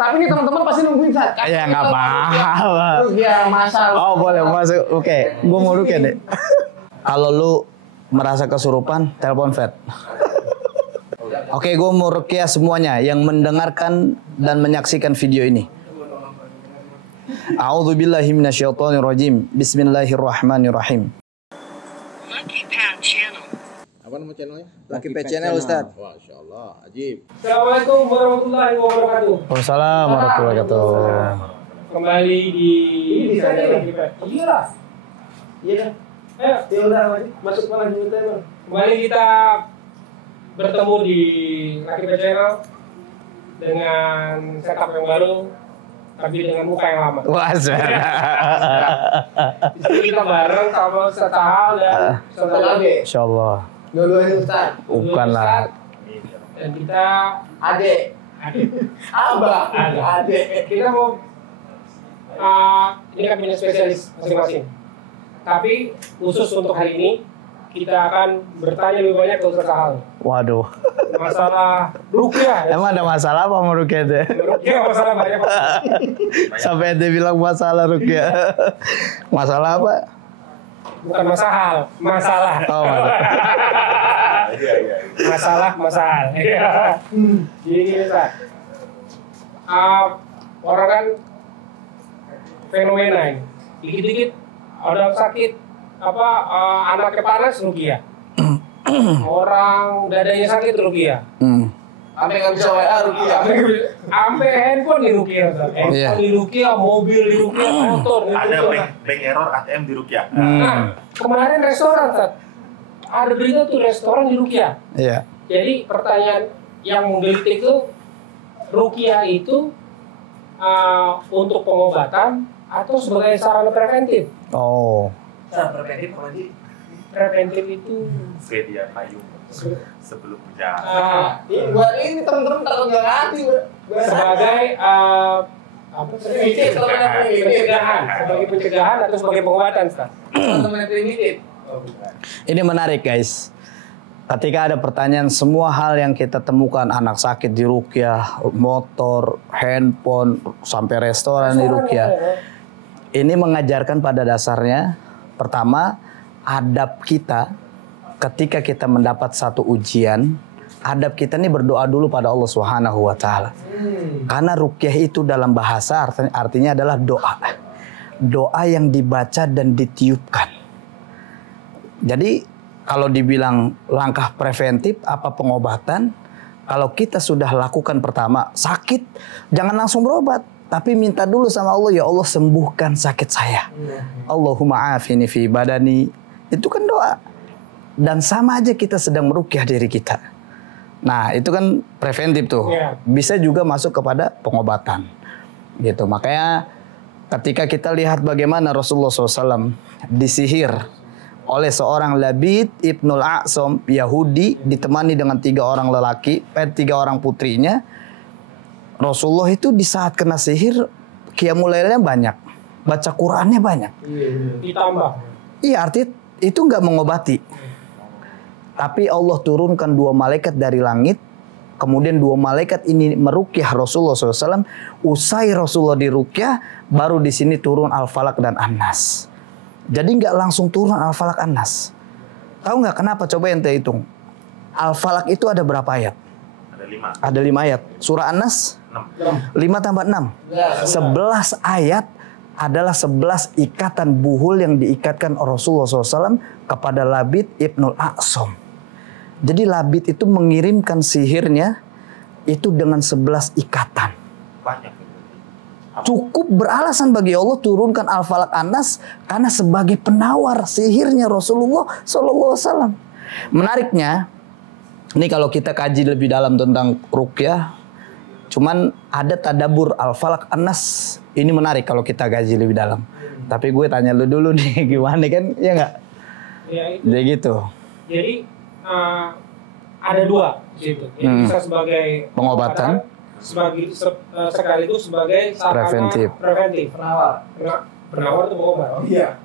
Tapi ini teman-teman pasti nungguin saat. Ya nggak apa-apa. Ya masalah. Oh boleh masuk. Oke, gue mau rukyah deh. Kalau lu merasa kesurupan, telepon Fed. Oke, gue mau rukyah semuanya yang mendengarkan dan menyaksikan video ini. A'udzubillahi minasyaitonirrajim. Bismillahirrahmanirrahim. Lucky Pad Channel. Apa nama channelnya? Lucky Pad Channel, Ustaz. Wah, Masya Allah, ajib. Assalamualaikum warahmatullahi wabarakatuh. Waalaikumsalam warahmatullahi wabarakatuh. Kembali di sana lagi Pak. Iya lah. Iya kan? Ayo, ya udah masuk lagi tema. Kembali kita bertemu di Lucky Pad Channel dengan setup yang baru, tapi dengan muka yang lama. Wah, Di sini kita bareng sama Ustaz Tahal dan Ustaz Ade. insyaallah. Dua-duanya Ustaz. Bukan lah. Dan kita Ade. Abah. Ade. Kita mau ini kan punya spesialis masing-masing. Tapi khusus untuk hari ini kita akan bertanya lebih banyak ke Ustaz Tahal. Waduh. Masalah rukyah. Emang ada masalah apa mau rukyah deh? Rukyah masalah banyak. Sampai dia bilang masalah rukyah. Masalah apa? Bukan masalah. Oh, Masalah. Jadi gini Ustaz. Orang kan fenomena ini. Dikit-dikit ada sakit anaknya panas rukyah. Orang dadanya sakit rukyah. Sampai nggak bisa WA rupiah. Sampai handphone di rukyah, handphone di rukyah, mobil di rukyah, motor di Ada rukyah. bank error ATM di Rukyah. Nah, kemarin restoran, Ustaz. Ada berita tuh restoran di rukyah. Iya. Jadi pertanyaan yang menggelitik itu, rukyah itu untuk pengobatan atau sebagai sarana preventif? Oh. Cara preventif apa sih? Preventif itu Sedia payung sebelum berjalan. Ini buat ini teman-teman takut nggak ngerti. sebagai sebagai pencegahan atau sebagai pengobatan, Ustaz. Teman-teman primitif. Ini menarik guys. Ketika ada pertanyaan semua hal yang kita temukan, anak sakit di rukyah, motor, handphone, sampai restoran di rukyah. Ini mengajarkan pada dasarnya, pertama, adab kita ketika kita mendapat satu ujian, adab kita ini berdoa dulu pada Allah Subhanahu wa taala. Karena rukyah itu dalam bahasa artinya adalah doa. Doa yang dibaca dan ditiupkan. Jadi kalau dibilang langkah preventif apa pengobatan, kalau kita sudah lakukan pertama sakit, jangan langsung berobat, tapi minta dulu sama Allah, ya Allah sembuhkan sakit saya. Allahumma afini fi badani. Itu kan doa. Dan sama aja kita sedang merukyah diri kita. Nah, itu kan preventif tuh. Bisa juga masuk kepada pengobatan. Gitu. Makanya ketika kita lihat bagaimana Rasulullah SAW disihir oleh seorang Labid Ibnul A'sam Yahudi ditemani dengan 3 orang lelaki, 3 orang putrinya. Rasulullah itu di saat kena sihir qiyamul lailnya banyak, baca Qur'annya banyak. Ditambah. Iya, artinya itu nggak mengobati. Tapi Allah turunkan 2 malaikat dari langit. Kemudian 2 malaikat ini merukyah Rasulullah SAW. Usai Rasulullah dirukyah, baru di sini turun Al-Falaq dan An-Nas. Jadi nggak langsung turun Al-Falaq An-Nas. Tahu nggak kenapa? Coba ente hitung. Al-Falaq itu ada berapa ayat? Ada 5. Ada 5 ayat. Surah An-Nas 6. 5 tambah 6. 11 ayat adalah 11 ikatan buhul yang diikatkan Rasulullah SAW kepada Labid Ibnul A'sam. Jadi Labid itu mengirimkan sihirnya itu dengan 11 ikatan. Banyak. Cukup beralasan bagi Allah turunkan Al-Falaq An-Nas karena sebagai penawar sihirnya Rasulullah SAW. Menariknya, ini kalau kita kaji lebih dalam tentang rukyah, cuman ada tadabur Al-Falaq An-Nas. Ini menarik kalau kita kaji lebih dalam. Tapi gue tanya lu dulu nih, gimana kan? Ya nggak? Ya, itu. Jadi gitu. Jadi ada 2 di situ. Jadi bisa sebagai Pengobatan. Sekaligus sebagai sarana preventif. Penawar itu pengobat. Iya.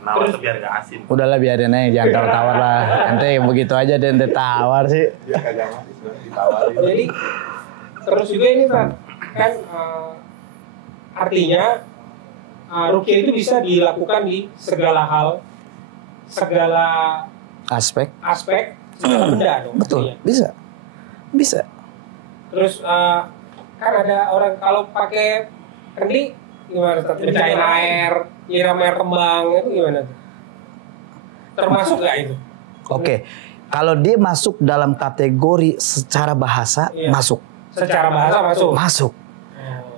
Kenapa tuh biar gak asin? Udahlah biarin aja, jangan tawar-tawar lah. Ente begitu aja ente tawar sih. Dia kagak mati sebenarnya ditawarin. Jadi terus juga ini Pak, kan artinya ruqyah itu bisa dilakukan di segala hal, segala Aspek. segala benda dong. Betul. artinya. Bisa. Terus kan ada orang kalau pakai kendi gimana? Pecahin air, nyiram air kembang itu gimana tuh? Termasuk nggak itu? Oke. Kalau dia masuk dalam kategori secara bahasa, Iya. masuk. Secara bahasa masuk. Masuk.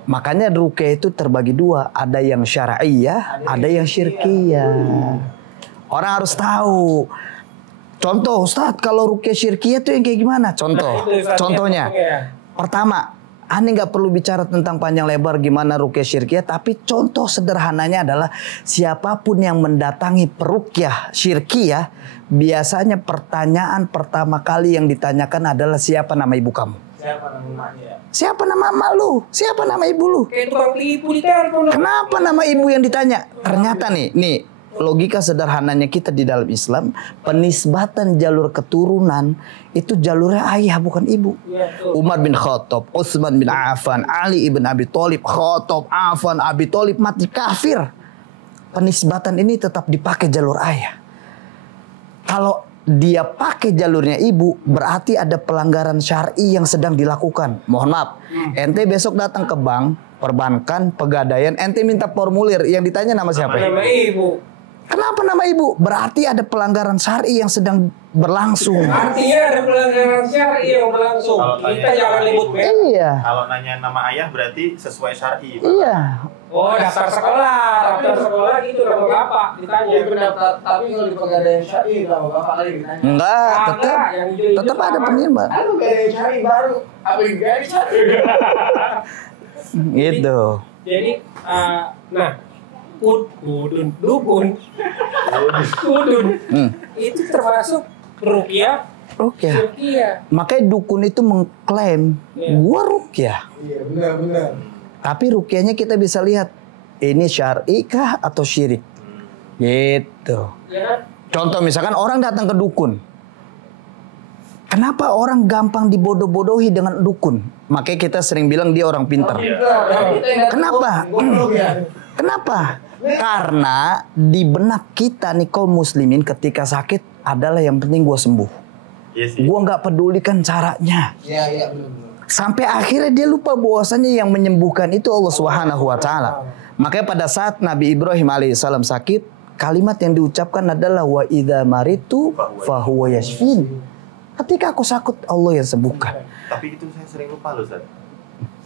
Makanya ruqyah itu terbagi dua, ada yang syar'iyah, ada yang syirkiyah. Orang harus tahu. Contoh, Ustadz, kalau ruqyah syirkiyah itu yang kayak gimana? Contoh, Itu, Ustaz, contohnya. ya. Pertama, Anda nggak perlu bicara tentang panjang lebar gimana ruqyah syirkiyah, tapi contoh sederhananya adalah siapapun yang mendatangi peruqyah syirkiyah, biasanya pertanyaan pertama kali yang ditanyakan adalah siapa nama ibu kamu? Siapa namanya? Siapa nama emak lu? Siapa nama ibu lu? Kayak tukang tipu di telepon. Kenapa nama ibu yang ditanya? Ternyata nih logika sederhananya kita di dalam Islam, penisbatan jalur keturunan itu jalurnya ayah bukan ibu. Iya, tuh. Umar bin Khattab, Utsman bin Affan, Ali ibn Abi Thalib, Khattab, Affan, Abi Thalib mati kafir. Penisbatan ini tetap dipakai jalur ayah. Kalau dia pakai jalurnya ibu, berarti ada pelanggaran syar'i yang sedang dilakukan. Mohon maaf, ente besok datang ke bank, perbankan, pegadaian, ente minta formulir, yang ditanya nama siapa? Nama ibu. Kenapa nama ibu? Berarti ada pelanggaran syar'i yang sedang berlangsung. Artinya ada pelanggaran syar'i yang berlangsung. Kalau Kita tanya- jangan libut ya. Iya, Kalau nanya nama ayah berarti sesuai syar'i. Pak. iya. Oh, daftar sekolah gitu nama bapak ditanya. Jadi pendaftar, tapi kalau di pegadaian syar'i sama bapak lagi ditanya. Enggak, Kagak, tetap yang hijau-hijau tetap ada apa? penimbangan. Aduh, pegadaian syar'i baru. Apa yang pegadaian syar'i? Gitu. Jadi, nah, dukun, itu termasuk ruqyah, Ruqyah. syirkiyah. Makanya dukun itu mengklaim, Iya. gua ruqyah. Iya, benar-benar. Tapi ruqyahnya kita bisa lihat, ini syar'i kah atau syirik? Gitu. Ya kan? Contoh misalkan orang datang ke dukun. Kenapa orang gampang dibodoh-bodohi dengan dukun? Makanya kita sering bilang dia orang pintar. Kenapa? Kenapa? Karena di benak kita nih kaum muslimin ketika sakit adalah yang penting gua sembuh. Iya sih. Gua nggak pedulikan caranya. Iya, benar-benar. Sampai akhirnya dia lupa bahwasanya yang menyembuhkan itu Allah Subhanahu wa taala. Makanya pada saat Nabi Ibrahim alaihissalam sakit, kalimat yang diucapkan adalah wa idza maritu fahuwa yashfin. Ketika aku sakit, Allah yang sembuhkan. Tapi itu saya sering lupa loh, Ustaz.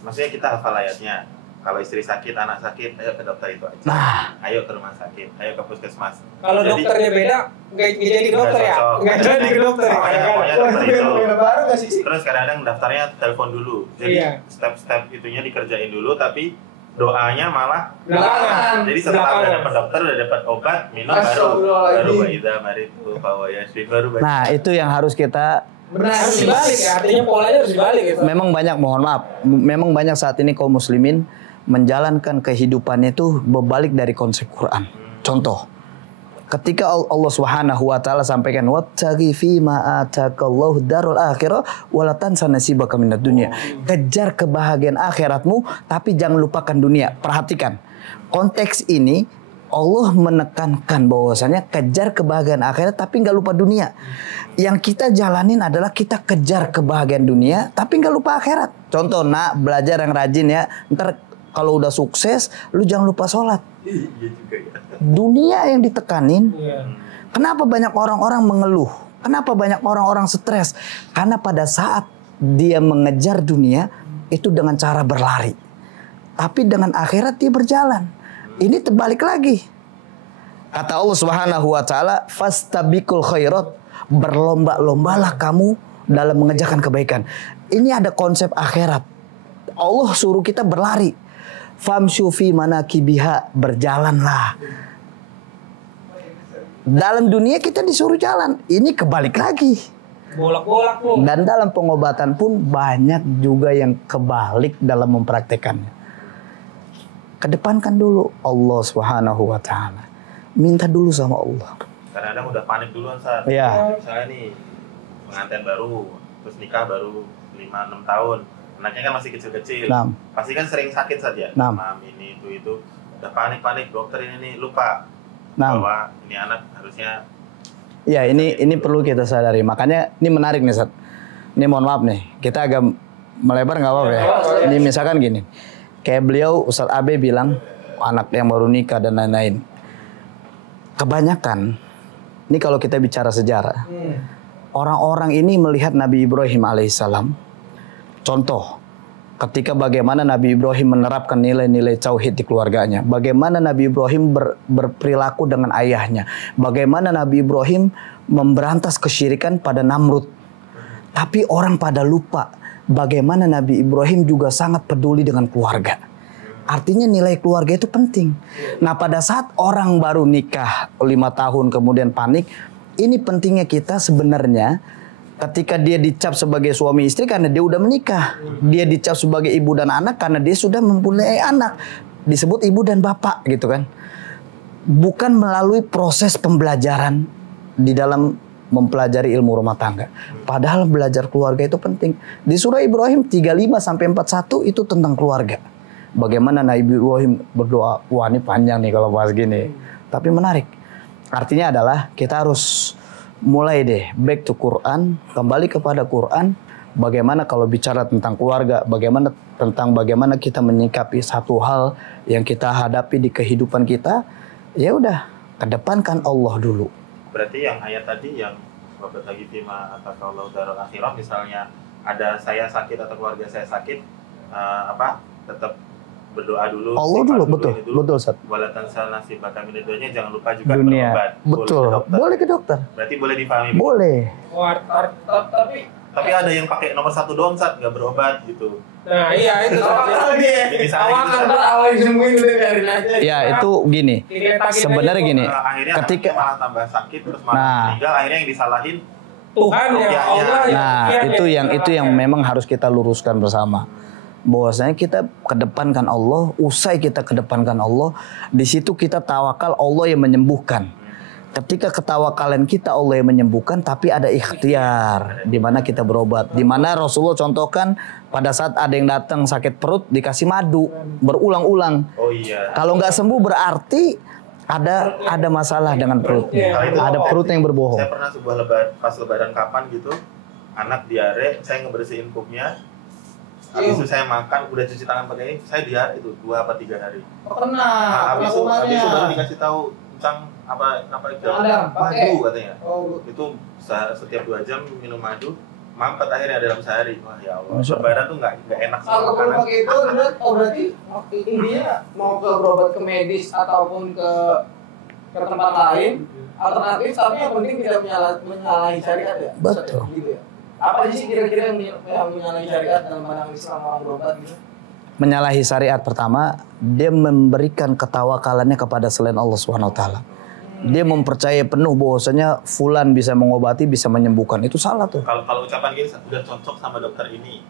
Maksudnya kita hafal ayatnya. Kalau istri sakit, anak sakit, ayo ke dokter itu aja. Nah. Ayo ke rumah sakit, ayo ke puskesmas. Kalau Jadi, dokternya beda, nggak jadi dokter ya? cocok. Nggak jadi ke dokter ya? Pokoknya Kan? dokter itu. baru nggak sih? Terus kadang-kadang daftarnya telepon dulu. Jadi Iya. step-step itunya dikerjain dulu, tapi doanya malah Belakangan. jadi setelah udah Belakangan. dapat dokter, udah dapat obat, minum Astagfirullahaladzim. baru waidah maritu bahwa yasfin baru baca. Nah, itu yang harus kita Benar. Harus dibalik ya, artinya polanya harus dibalik gitu. memang banyak, mohon maaf, memang banyak saat ini kaum muslimin menjalankan kehidupannya itu berbalik dari konsep Quran. Contoh, ketika Allah Subhanahu wa taala sampaikan wattaqi fi ma atakallahu darul akhirah wala tansa nasibaka minad dunya. Kejar kebahagiaan akhiratmu tapi jangan lupakan dunia. Perhatikan. Konteks ini Allah menekankan bahwasanya kejar kebahagiaan akhirat tapi nggak lupa dunia. Yang kita jalanin adalah kita kejar kebahagiaan dunia tapi nggak lupa akhirat. Contoh, nak belajar yang rajin ya. Ntar kalau udah sukses, lu jangan lupa sholat. Iya juga ya. Dunia yang ditekanin. Iya. Kenapa banyak orang-orang mengeluh? Kenapa banyak orang-orang stres? Karena pada saat dia mengejar dunia itu dengan cara berlari. Tapi dengan akhirat dia berjalan. Ini terbalik lagi. Kata Allah Subhanahu wa taala, "Fastabiqul khairat." Berlomba-lombalah kamu dalam mengerjakan kebaikan. Ini ada konsep akhirat. Allah suruh kita berlari. Famshu fi manakibiha, berjalanlah. Dalam dunia kita disuruh jalan. Ini kebalik lagi. Bolak-bolak tuh. Dan dalam pengobatan pun banyak juga yang kebalik dalam mempraktekannya. Kedepankan dulu Allah Subhanahu wa taala. Minta dulu sama Allah. Kadang-kadang udah panik duluan saat. Iya. Misalnya nih pengantin baru, terus nikah baru 5-6 tahun. anaknya kan masih kecil-kecil, Nah. pasti kan sering sakit saja, Nah. demam ini itu, udah panik dokter ini lupa Nah. bahwa ini anak harusnya. Ya ini perlu kita sadari. Makanya ini menarik nih Sat. Ini mohon maaf nih, kita agak melebar nggak apa-apa ya. Ini misalkan gini, kayak beliau Ustadz Abe bilang anak yang baru nikah dan lain-lain. Kebanyakan, ini kalau kita bicara sejarah, orang-orang ini melihat Nabi Ibrahim alaihissalam. Contoh, ketika bagaimana Nabi Ibrahim menerapkan nilai-nilai tauhid di keluarganya, bagaimana Nabi Ibrahim berperilaku dengan ayahnya, bagaimana Nabi Ibrahim memberantas kesyirikan pada Namrud. Tapi orang pada lupa bagaimana Nabi Ibrahim juga sangat peduli dengan keluarga. Artinya nilai keluarga itu penting. Nah pada saat orang baru nikah 5 tahun kemudian panik, ini pentingnya kita sebenarnya ketika dia dicap sebagai suami istri karena dia udah menikah. Dia dicap sebagai ibu dan anak karena dia sudah mempunyai anak. Disebut ibu dan bapak gitu kan. Bukan melalui proses pembelajaran di dalam mempelajari ilmu rumah tangga. Padahal belajar keluarga itu penting. Di surah Ibrahim 35-41 itu tentang keluarga. Bagaimana Nabi Ibrahim berdoa. Wah ini panjang nih kalau bahas gini. Tapi menarik. Artinya adalah kita harus mulai deh back to Quran, kembali kepada Quran. Bagaimana kalau bicara tentang keluarga, bagaimana kita menyikapi satu hal yang kita hadapi di kehidupan kita, ya udah kedepankan Allah dulu. Berarti yang ayat tadi yang Bapak lagi fima atau kalau darul akhirah misalnya ada saya sakit atau keluarga saya sakit, tetap berdoa dulu. Allah dulu, betul, ini dulu. betul Ustaz. Walatan sal nasib bakal minidanya, jangan lupa juga Dunia, berobat. betul. Boleh Boleh ke dokter. Berarti boleh dipahami. Boleh. Tapi ada yang pakai nomor 1 doang saat nggak berobat gitu. Nah iya itu Awal disembuhin udah biarin aja. Ya itu gini. Sebenarnya gini. Akhirnya Ketika malah tambah sakit terus malah Nah. meninggal, akhirnya yang disalahin Tuhan ya Allah. Nah, itu yang memang harus kita luruskan bersama. Bahwasanya kita kedepankan Allah, usai kita kedepankan Allah, di situ kita tawakal Allah yang menyembuhkan. Ketika ketawakalan kita Allah yang menyembuhkan, tapi ada ikhtiar di mana kita berobat. Di mana Rasulullah contohkan pada saat ada yang datang sakit perut dikasih madu berulang-ulang. oh iya. Kalau nggak sembuh berarti ada masalah dengan perutnya. Ada perut yang berbohong. Saya pernah sebuah pas lebaran kapan gitu, anak diare, saya ngebersihin pupnya. Habis itu saya makan, udah cuci tangan pakai ini, saya diare itu 2 apa 3 hari. Pernah. Habis itu baru dikasih tahu tentang apa madu katanya. Itu setiap 2 jam minum madu, mampet akhirnya dalam sehari. Wah ya Allah, lebaran tuh nggak enak sama Kalau perlu makanan. pakai itu, berarti intinya mau ke berobat ke medis ataupun ke tempat lain alternatif, tapi yang penting tidak menyalahi syariat ya. Betul. Gitu ya. Apa sih kira-kira yang menyalahi syariat dalam pandangan Islam orang berobat gitu? Menyalahi syariat pertama, dia memberikan ketawakalannya kepada selain Allah SWT. Dia mempercayai penuh bahwasanya fulan bisa mengobati, bisa menyembuhkan. Itu salah tuh. Kalau ucapan gini udah cocok sama dokter ini.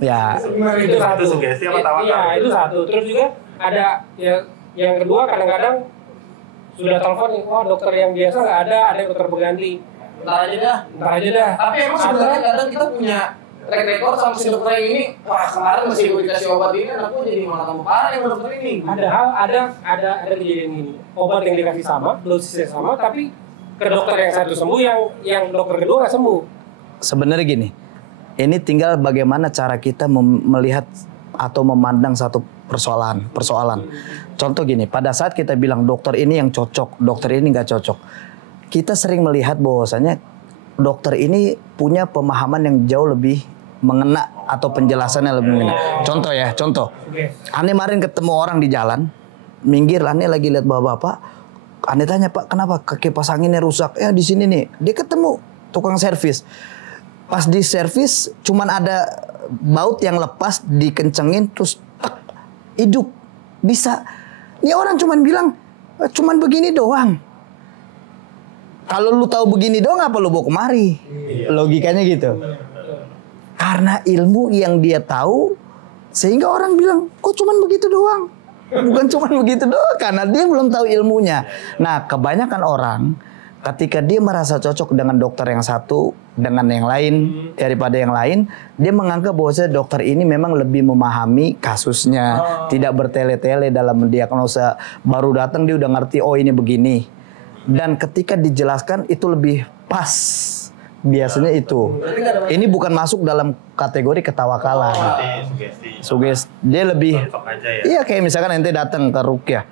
Ya. Itu satu. Itu sugesti apa tawakal? Iya itu satu. Terus juga ada yang kedua kadang-kadang sudah telepon nih, wah dokter yang biasa nggak ada yang dokter berganti. Ntar aja dah. Tapi emang sebenarnya kadang kita punya track record sama si dokter yang ini, wah kemarin masih gue dikasih obat ini, aku jadi malah tambah parah yang dokter ini. Padahal ada kejadian gini, obat yang dikasih sama, dosisnya sama, tapi ke dokter yang satu sembuh, yang dokter kedua nggak sembuh. Sebenarnya gini, ini tinggal bagaimana cara kita melihat atau memandang satu persoalan. Contoh gini, pada saat kita bilang dokter ini yang cocok, dokter ini nggak cocok, kita sering melihat bahwasanya dokter ini punya pemahaman yang jauh lebih mengena atau penjelasannya lebih mengena. Contoh. Ane kemarin ketemu orang di jalan, minggir, Ane lagi lihat bapak-bapak, Ane tanya, Pak, kenapa kipas anginnya rusak? Ya di sini nih. Dia ketemu tukang servis. Pas di servis, cuman ada baut yang lepas, dikencengin, terus tak, hidup. Bisa. Ini orang cuman bilang, cuman begini doang. Kalau lu tahu begini doang, apa lu bawa kemari? Logikanya gitu. Karena ilmu yang dia tahu, sehingga orang bilang, kok cuman begitu doang? Bukan cuman begitu doang, karena dia belum tahu ilmunya. Nah, kebanyakan orang Ketika dia merasa cocok dengan dokter yang satu dengan yang lain daripada yang lain, dia menganggap bahwa dokter ini memang lebih memahami kasusnya, tidak bertele-tele dalam mendiagnosa. Baru datang dia udah ngerti, oh ini begini. Dan ketika dijelaskan itu lebih pas. Biasanya itu. Ini bukan masuk dalam kategori ketawakalan. Sugesti. Dia lebih, iya kayak misalkan ente datang ke rukyah.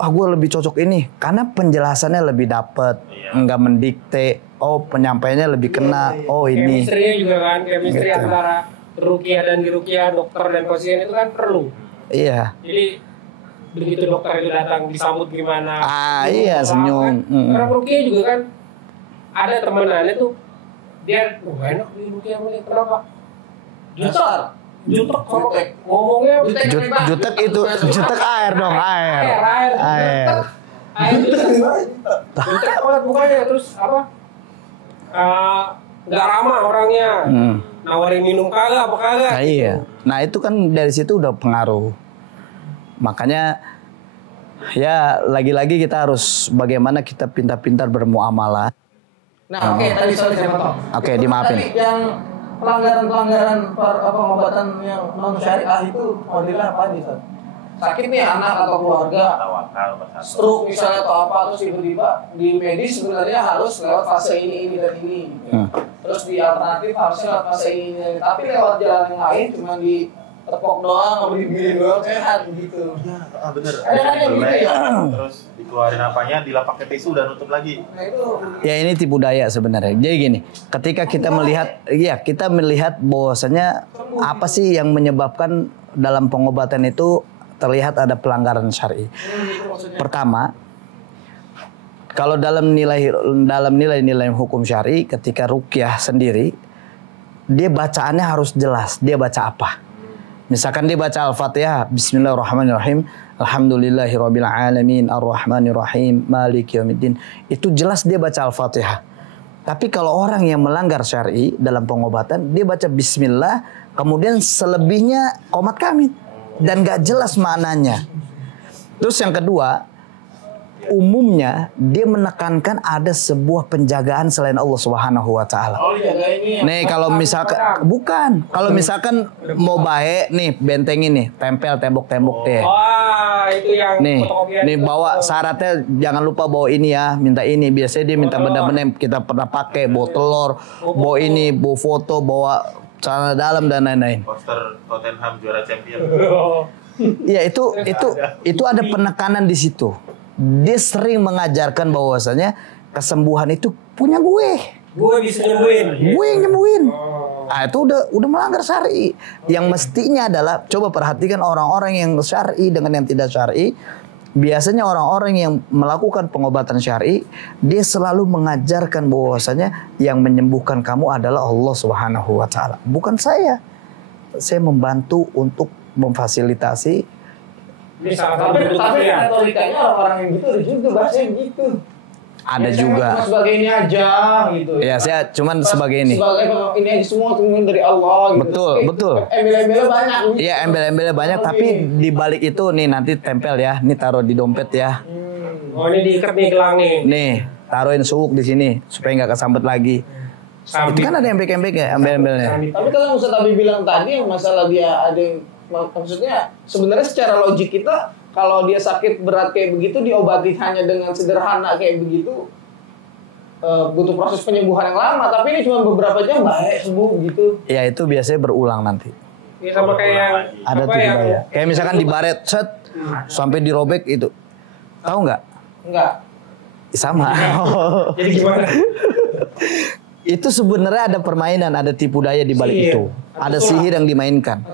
Gue lebih cocok ini karena penjelasannya lebih dapet, nggak mendikte. Oh penyampaiannya lebih kena. Oh ini. Chemistry-nya juga kan, chemistry antara rukyah dan dirukyah, dokter dan pasien itu kan perlu. Iya. Jadi begitu dokter itu datang disambut gimana? Iya senyum. Kan? Orang rukyah juga kan ada temenannya tuh dia, enak di rukyah mulai kenapa? Jutek ngomongnya jutek itu jutek air dong air jutek banget bukannya terus apa nggak ramah orangnya nawarin minum kagak apa kagak iya nah itu kan dari situ udah pengaruh makanya ya lagi-lagi kita harus bagaimana kita pintar-pintar bermuamalah. Tadi soal saya potong. Dimaafin. Tadi yang pelanggaran pengobatan yang non syariah itu modelnya apa nih, Ustaz? Sakit nih anak atau keluarga, stroke misalnya atau apa, terus tiba-tiba di medis sebenarnya harus lewat fase ini dan ini. Terus di alternatif harusnya lewat fase ini, tapi lewat jalan yang lain cuma di tepok doang, atau dibikin doang sehat gitu. Ya, bener. Ada gitu ya. Terus dikeluarin apanya, dilap pakai tisu udah nutup lagi. Nah itu. Ya ini tipu daya sebenarnya. Jadi gini, ketika kita melihat bahwasanya apa sih yang menyebabkan dalam pengobatan itu terlihat ada pelanggaran syar'i. Pertama, kalau dalam nilai-nilai hukum syar'i, ketika ruqyah sendiri, dia bacaannya harus jelas. Dia baca apa? Misalkan dia baca Al-Fatihah, Bismillahirrahmanirrahim, Alhamdulillahirabbil alamin, Arrahmanirrahim, Maliki yaumiddin. Itu jelas dia baca Al-Fatihah. Tapi kalau orang yang melanggar syar'i dalam pengobatan, dia baca Bismillah, kemudian selebihnya qomat kamit dan gak jelas maknanya. Terus yang kedua, umumnya dia menekankan ada sebuah penjagaan selain Allah Subhanahu wa taala. Oh, ini. Nih kalau misalkan kalau misalkan mau baik nih benteng ini tempel tembok-tembok deh. Wah, itu yang nih bawa syaratnya jangan lupa bawa ini ya, minta ini. Biasanya dia minta benda-benda yang kita pernah pakai, bawa telur, bawa ini, bawa foto, bawa celana dalam dan lain-lain. Poster Tottenham juara champion. Iya itu ada penekanan di situ. Dia sering mengajarkan bahwasanya kesembuhan itu punya gue. Gue bisa nyembuhin. Gue yang nyembuhin. Ah itu udah melanggar syar'i. Yang mestinya adalah coba perhatikan orang-orang yang syar'i dengan yang tidak syar'i. Biasanya orang-orang yang melakukan pengobatan syar'i, dia selalu mengajarkan bahwasanya yang menyembuhkan kamu adalah Allah Subhanahu wa taala, bukan saya. Saya membantu untuk memfasilitasi. Tapi retorikanya orang-orang yang gitu ada juga bahasanya gitu. Ada juga. Sebagai ini aja gitu. Ya saya cuman sebagai ini. Sebagai ini aja semua kemudian dari Allah gitu. Betul. Embel-embelnya banyak. Iya embel-embelnya banyak, tapi di balik itu nih nanti tempel ya, nih taruh di dompet ya. Oh ini diikat nih gelang nih. Nih taruhin suuk di sini supaya nggak kesambet lagi. Itu kan ada embek-embek ya, embel-embelnya. Tapi kalau Ustaz Abi bilang tadi yang masalah dia ada maksudnya sebenarnya secara logik kita kalau dia sakit berat kayak begitu diobati hanya dengan sederhana kayak begitu butuh proses penyembuhan yang lama, tapi ini cuma beberapa jam baik sembuh gitu. Ya itu biasanya berulang nanti. Ini sama kayak ada tuh ya. Kayak misalkan dibaret set sampai dirobek itu. Tahu nggak? Enggak. Sama. Jadi gimana? Itu sebenarnya ada permainan, ada tipu daya di balik itu. Ada sihir yang dimainkan.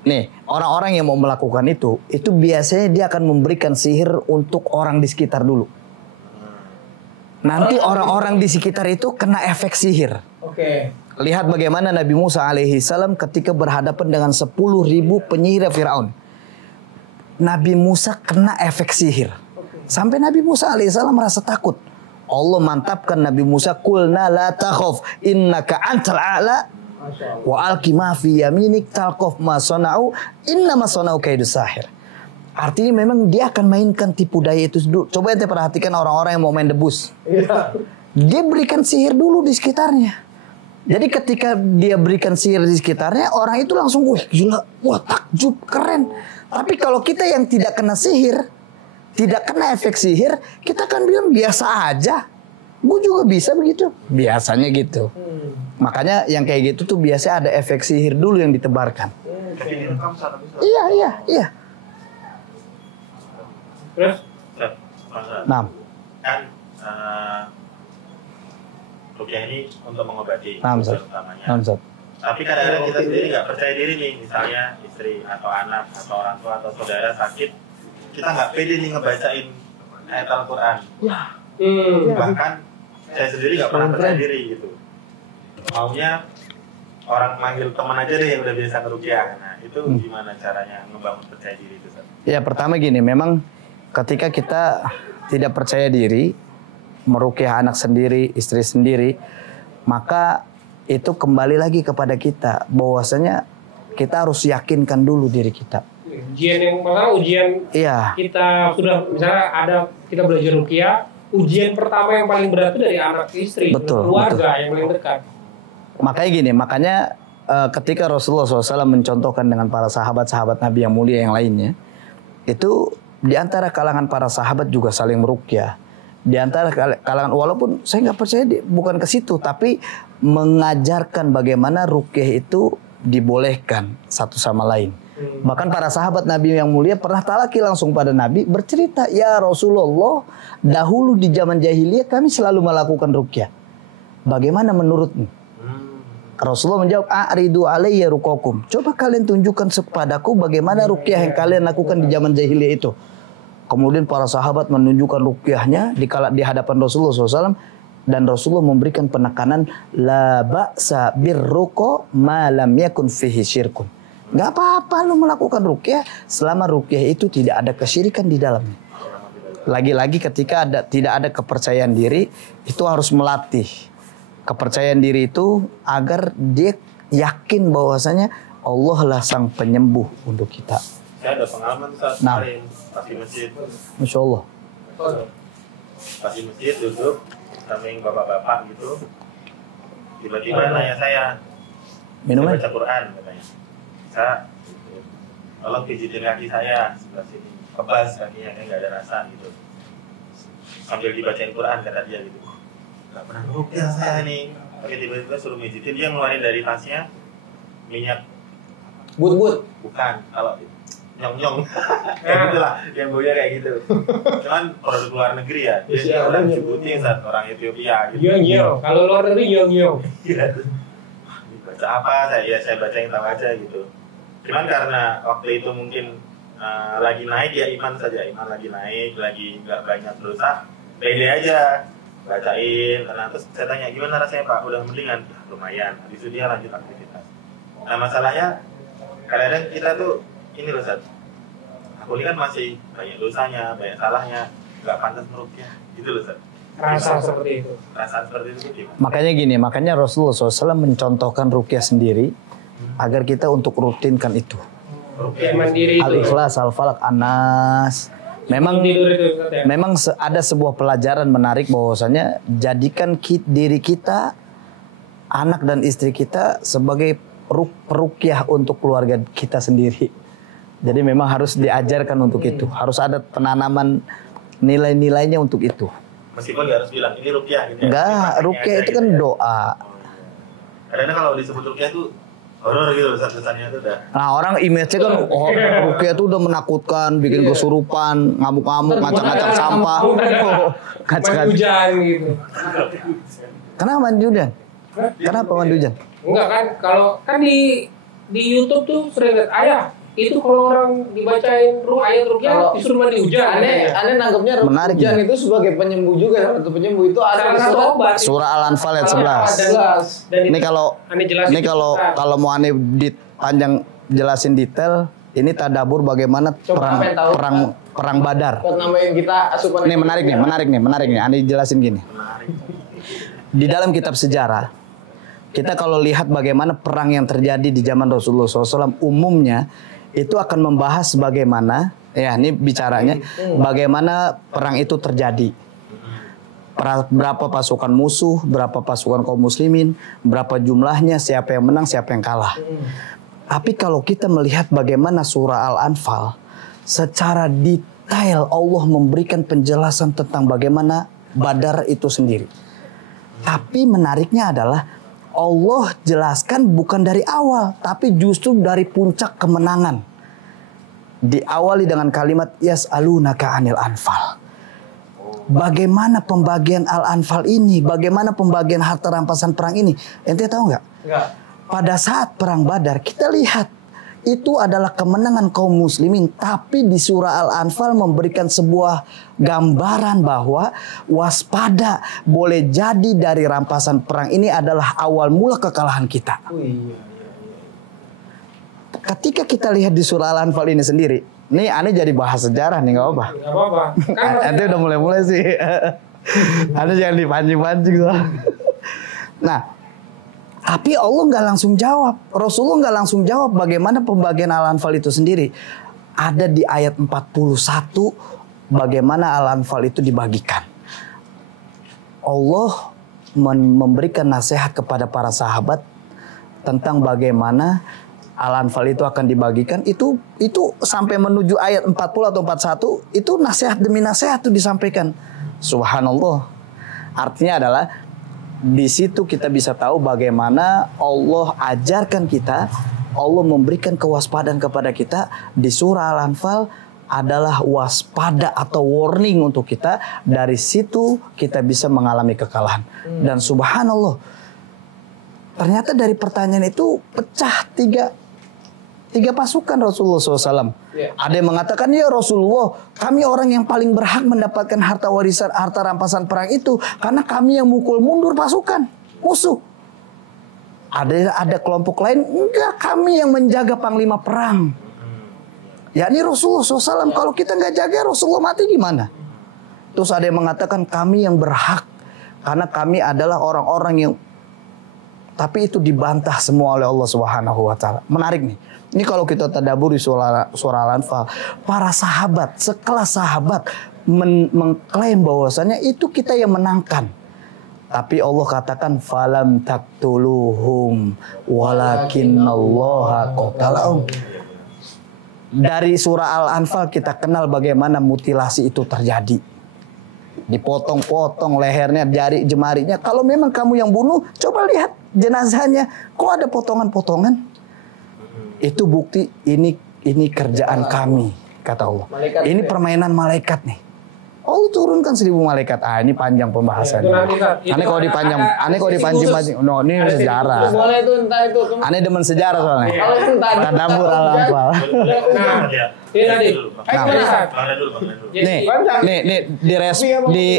Nih, orang-orang yang mau melakukan itu biasanya dia akan memberikan sihir untuk orang di sekitar dulu. Nanti orang-orang di sekitar itu kena efek sihir. Lihat bagaimana Nabi Musa alaihi salam ketika berhadapan dengan 10.000 penyihir Firaun. Nabi Musa kena efek sihir. Sampai Nabi Musa alaihi salam merasa takut. Allah mantapkan Nabi Musa, "Qulna la takhaf innaka antal a'la." Wa alqi ma fi yaminik talqaf ma sana'u innama sana'u kaidus sahir. Artinya memang dia akan mainkan tipu daya itu dulu. Coba ente perhatikan orang-orang yang mau main debus. Dia berikan sihir dulu di sekitarnya. Jadi ketika dia berikan sihir di sekitarnya, orang itu langsung, wah gila, wah takjub, keren. Tapi kalau kita yang tidak kena sihir, tidak kena efek sihir, kita kan bilang biasa aja. Gue juga bisa begitu. Biasanya gitu. Makanya yang kayak gitu tuh biasanya ada efek sihir dulu yang ditebarkan. Iya. Terus? Nah. Kan rukyah ini untuk mengobati utamanya. Tapi kadang-kadang kita sendiri nggak percaya diri nih, misalnya istri atau anak atau orang tua atau saudara sakit, kita nggak pede nih ngebacain ayat Al-Quran. Bahkan saya sendiri nggak pernah percaya diri gitu. Maunya orang manggil teman aja deh yang udah biasa ngerukyah. Nah itu gimana caranya ngebangun percaya diri itu? Ya pertama gini, memang ketika kita tidak percaya diri, merukyah anak sendiri, istri sendiri, maka itu kembali lagi kepada kita, bahwasanya kita harus yakinkan dulu diri kita. Ujian yang pertama, kita sudah misalnya kita belajar rukyah, ujian pertama yang paling berat itu dari anak istri, keluarga yang paling dekat. Makanya ketika Rasulullah SAW mencontohkan dengan para sahabat-sahabat Nabi yang mulia yang lainnya, itu di antara kalangan para sahabat juga saling merukyah. Di antara kalangan, walaupun saya nggak percaya bukan ke situ, tapi mengajarkan bagaimana rukyah itu dibolehkan satu sama lain. Bahkan para sahabat Nabi yang mulia pernah talaki langsung pada Nabi bercerita, ya Rasulullah, dahulu di zaman jahiliyah kami selalu melakukan rukyah. Bagaimana menurutmu? Rasulullah menjawab, a'ridu alayya ruqakum. Coba kalian tunjukkan kepadaku bagaimana rukyah yang kalian lakukan di zaman jahiliyah itu. Kemudian para sahabat menunjukkan rukyahnya di hadapan Rasulullah SAW, dan Rasulullah memberikan penekanan, la ba'sa birruqa ma lam yakun fihi syirkun. Gak apa-apa lu melakukan rukyah selama rukyah itu tidak ada kesyirikan di dalamnya. Lagi-lagi ketika tidak ada kepercayaan diri, itu harus melatih kepercayaan diri itu agar dia yakin bahwasanya Allah lah sang penyembuh untuk kita. Saya ada pengalaman saat kemarin pas di masjid. Masya Allah. Pas di masjid duduk samping bapak-bapak gitu, tiba-tiba nanya saya, minuman? Saya baca Quran katanya. Saya tolong pijitin kaki saya sebelah sini, kebas kakinya kayak nggak ada rasa gitu. Sambil dibacain Quran kata dia gitu. Gak pernah rukyah saya nih. Oke, tiba-tiba suruh mijitin, dia ngeluarin dari tasnya minyak but bukan, kalau nyong-nyong kayak gitulah, yang baunya kayak gitu. Cuman produk luar negeri ya, dia udah nyebutin saat orang Ethiopia gitu. Nyong-nyong, kalau luar negeri nyong-nyong. Baca apa, saya baca yang tahu aja gitu. Cuman karena waktu itu mungkin lagi naik ya, iman lagi naik, lagi nggak banyak dosa, pede aja bacain. Karena terus saya tanya, gimana rasanya Pak? Udah mendingan? Lumayan. Habis itu dia lanjut aktivitas. Nah masalahnya kadang-kadang kita tuh ini loh Sat, aku ini kan masih banyak dosanya, banyak salahnya, nggak pantas merukyah gitu loh Sat. Rasa seperti itu. Perasaan seperti itu gimana? Makanya gini, makanya Rasulullah SAW mencontohkan rukyah sendiri agar kita untuk rutinkan itu. Rukyah mandiri itu. Al-Ikhlas, Al-Falaq, An-Nas. Memang ada sebuah pelajaran menarik bahwasanya jadikan diri kita, anak dan istri kita sebagai perukyah untuk keluarga kita sendiri. Jadi memang harus diajarkan untuk itu. Harus ada penanaman nilai-nilainya untuk itu. Meskipun nggak harus bilang ini rukyah gitu ya. Enggak, rukyah itu kan gitu doa. Kadang-kadang kalau disebut rukyah tuh horor gitu, kesannya tuh udah. Nah orang image-nya kan rukyah itu udah menakutkan, bikin kesurupan, ngamuk-ngamuk, ngacak-ngacak sampah. Mandi hujan gitu. Kenapa mandi hujan? Kenapa mandi hujan? Enggak kan, kalau kan di YouTube tuh sering lihat, ayah itu kalau orang dibacain ayat rukyah disuruh mandi hujan. Aneh nanggapnya hujan itu sebagai penyembuh juga. Satu penyembuh itu ada surah Al-Anfal ayat 11. Ini kalau mau aneh panjang jelasin detail, ini tadabur bagaimana perang Badar. Nambahin kita asupan. Ini menarik nih. Aneh jelasin gini. Di dalam kitab sejarah, kita kalau lihat bagaimana perang yang terjadi di zaman Rasulullah SAW umumnya itu akan membahas bagaimana Ya, ini bicaranya bagaimana perang itu terjadi. Berapa pasukan musuh, berapa pasukan kaum muslimin, berapa jumlahnya, siapa yang menang, siapa yang kalah. Tapi kalau kita melihat bagaimana surah Al-Anfal, secara detail Allah memberikan penjelasan tentang bagaimana Badar itu sendiri. Tapi menariknya adalah Allah jelaskan bukan dari awal, tapi justru dari puncak kemenangan. Diawali dengan kalimat yas'alunaka 'anil anfal. Bagaimana pembagian Al-Anfal ini? Bagaimana pembagian harta rampasan perang ini? Ente tahu nggak? Enggak. Pada saat perang Badar kita lihat itu adalah kemenangan kaum muslimin, tapi di surah Al-Anfal memberikan sebuah gambaran bahwa waspada, boleh jadi dari rampasan perang ini adalah awal mula kekalahan kita. Oh, iya. Ketika kita lihat di surah Al-Anfal ini sendiri, nih aneh jadi bahas sejarah nih, nggak apa-apa. Nggak apa-apa. Kan Ente udah mulai-mulai sih. Aneh jangan dipancing-pancing soal. Nah, tapi Allah nggak langsung jawab. Rasulullah nggak langsung jawab bagaimana pembagian Al-Anfal itu sendiri. Ada di ayat 41 bagaimana Al-Anfal itu dibagikan. Allah memberikan nasihat kepada para sahabat tentang bagaimana Al-Anfal itu akan dibagikan. Itu sampai menuju ayat 40 atau 41 itu nasihat demi nasihat itu disampaikan. Subhanallah. Artinya adalah di situ kita bisa tahu bagaimana Allah ajarkan kita, Allah memberikan kewaspadaan kepada kita. Di surah Al-Anfal adalah waspada atau warning untuk kita. Dari situ kita bisa mengalami kekalahan. Dan subhanallah, ternyata dari pertanyaan itu pecah tiga pasukan Rasulullah SAW. Ada yang mengatakan, ya Rasulullah, kami orang yang paling berhak mendapatkan harta warisan, harta rampasan perang itu karena kami yang mukul mundur pasukan musuh. Ada kelompok lain, enggak, kami yang menjaga panglima perang. Yakni Rasulullah SAW. Kalau kita nggak jaga, Rasulullah mati gimana? Terus ada yang mengatakan kami yang berhak karena kami adalah orang-orang yang, tapi itu dibantah semua oleh Allah Subhanahu wa taala. Menarik nih. Ini kalau kita tadabbur di surah Al-Anfal, para sahabat, sekelas sahabat mengklaim bahwasanya itu kita yang menangkan. Tapi Allah katakan falam taqtuluhum walakinallaha qatalahum. Dari surah Al-Anfal kita kenal bagaimana mutilasi itu terjadi. Dipotong-potong lehernya, jari jemarinya. Kalau memang kamu yang bunuh, coba lihat jenazahnya, kok ada potongan-potongan? Itu bukti ini kerjaan kami, kata Allah. Malaikat ini ya? Permainan malaikat nih. Allah turunkan 1000 malaikat. Ini panjang pembahasannya. Aneh kalau dipancing-pancing. No, ini sejarah. Boleh itu entah itu. Aneh demen sejarah soalnya. Kalau itu entah itu. Tadabbur Al-Anfal. ini tadi.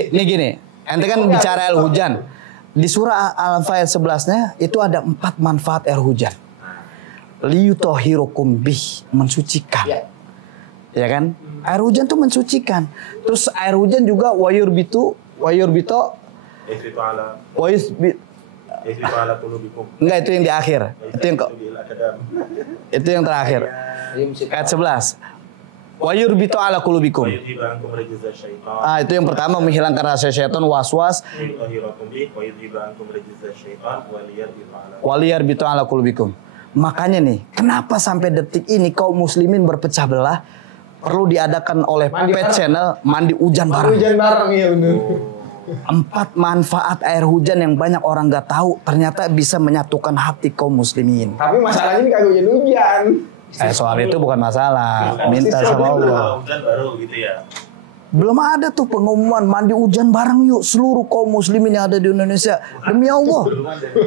Nih gini. Ente kan bicara air hujan. Di surah Al-Anfal 11-nya itu ada 4 manfaat air hujan. Liyutahhirukum bih, mensucikan. Ya kan? Air hujan tuh mensucikan. Terus air hujan juga wayurbito enggak, itu yang di akhir. Itu yang terakhir. Ayat 11. Wayurbito ala qulubikum. Itu yang pertama, menghilangkan rasa syaitan, waswas. Waliyarbito ala qulubikum. Makanya nih, kenapa sampai detik ini kaum muslimin berpecah belah? Perlu diadakan oleh Pet Channel mandi hujan bareng. Hujan bareng, ya benar. 4 manfaat air hujan yang banyak orang nggak tahu, ternyata bisa menyatukan hati kaum muslimin. Tapi masalahnya ini kagak hujan-hujan. Soal itu bukan masalah, minta sama Allah. Hujan baru gitu ya. Belum ada tuh pengumuman mandi hujan bareng yuk seluruh kaum muslimin yang ada di Indonesia. Demi Allah,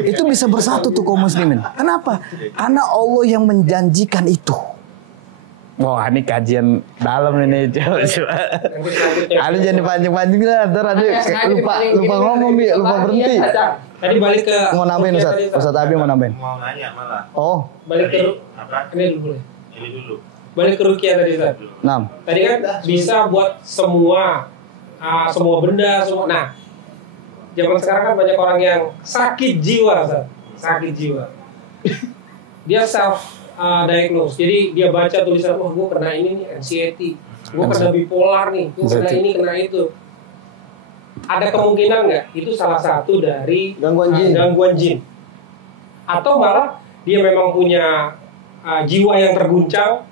itu bisa bersatu tuh kaum muslimin. Kenapa? Karena Allah yang menjanjikan itu. Wah, ini kajian dalam ini. Coba. Ada jangan dipancing-pancing lah, ntar ada lupa ngomong, lupa berhenti. Tadi balik ke Mau nambahin Ustaz Abi mau nambahin. Mau nanya malah. Oh, balik ke Apa? ini dulu. Ini dulu. Balik ke ruqyah tadi, Ustaz. 6. Tadi kan bisa buat semua benda, semua. Nah, zaman sekarang kan banyak orang yang sakit jiwa, Ustaz. Sakit jiwa. Dia self diagnose. Jadi dia baca tulisan, wah gue kena ini nih, anxiety. Gue kena bipolar nih, gue kena ini, kena itu. Ada kemungkinan nggak itu salah satu dari gangguan jin? Atau malah dia memang punya jiwa yang terguncang,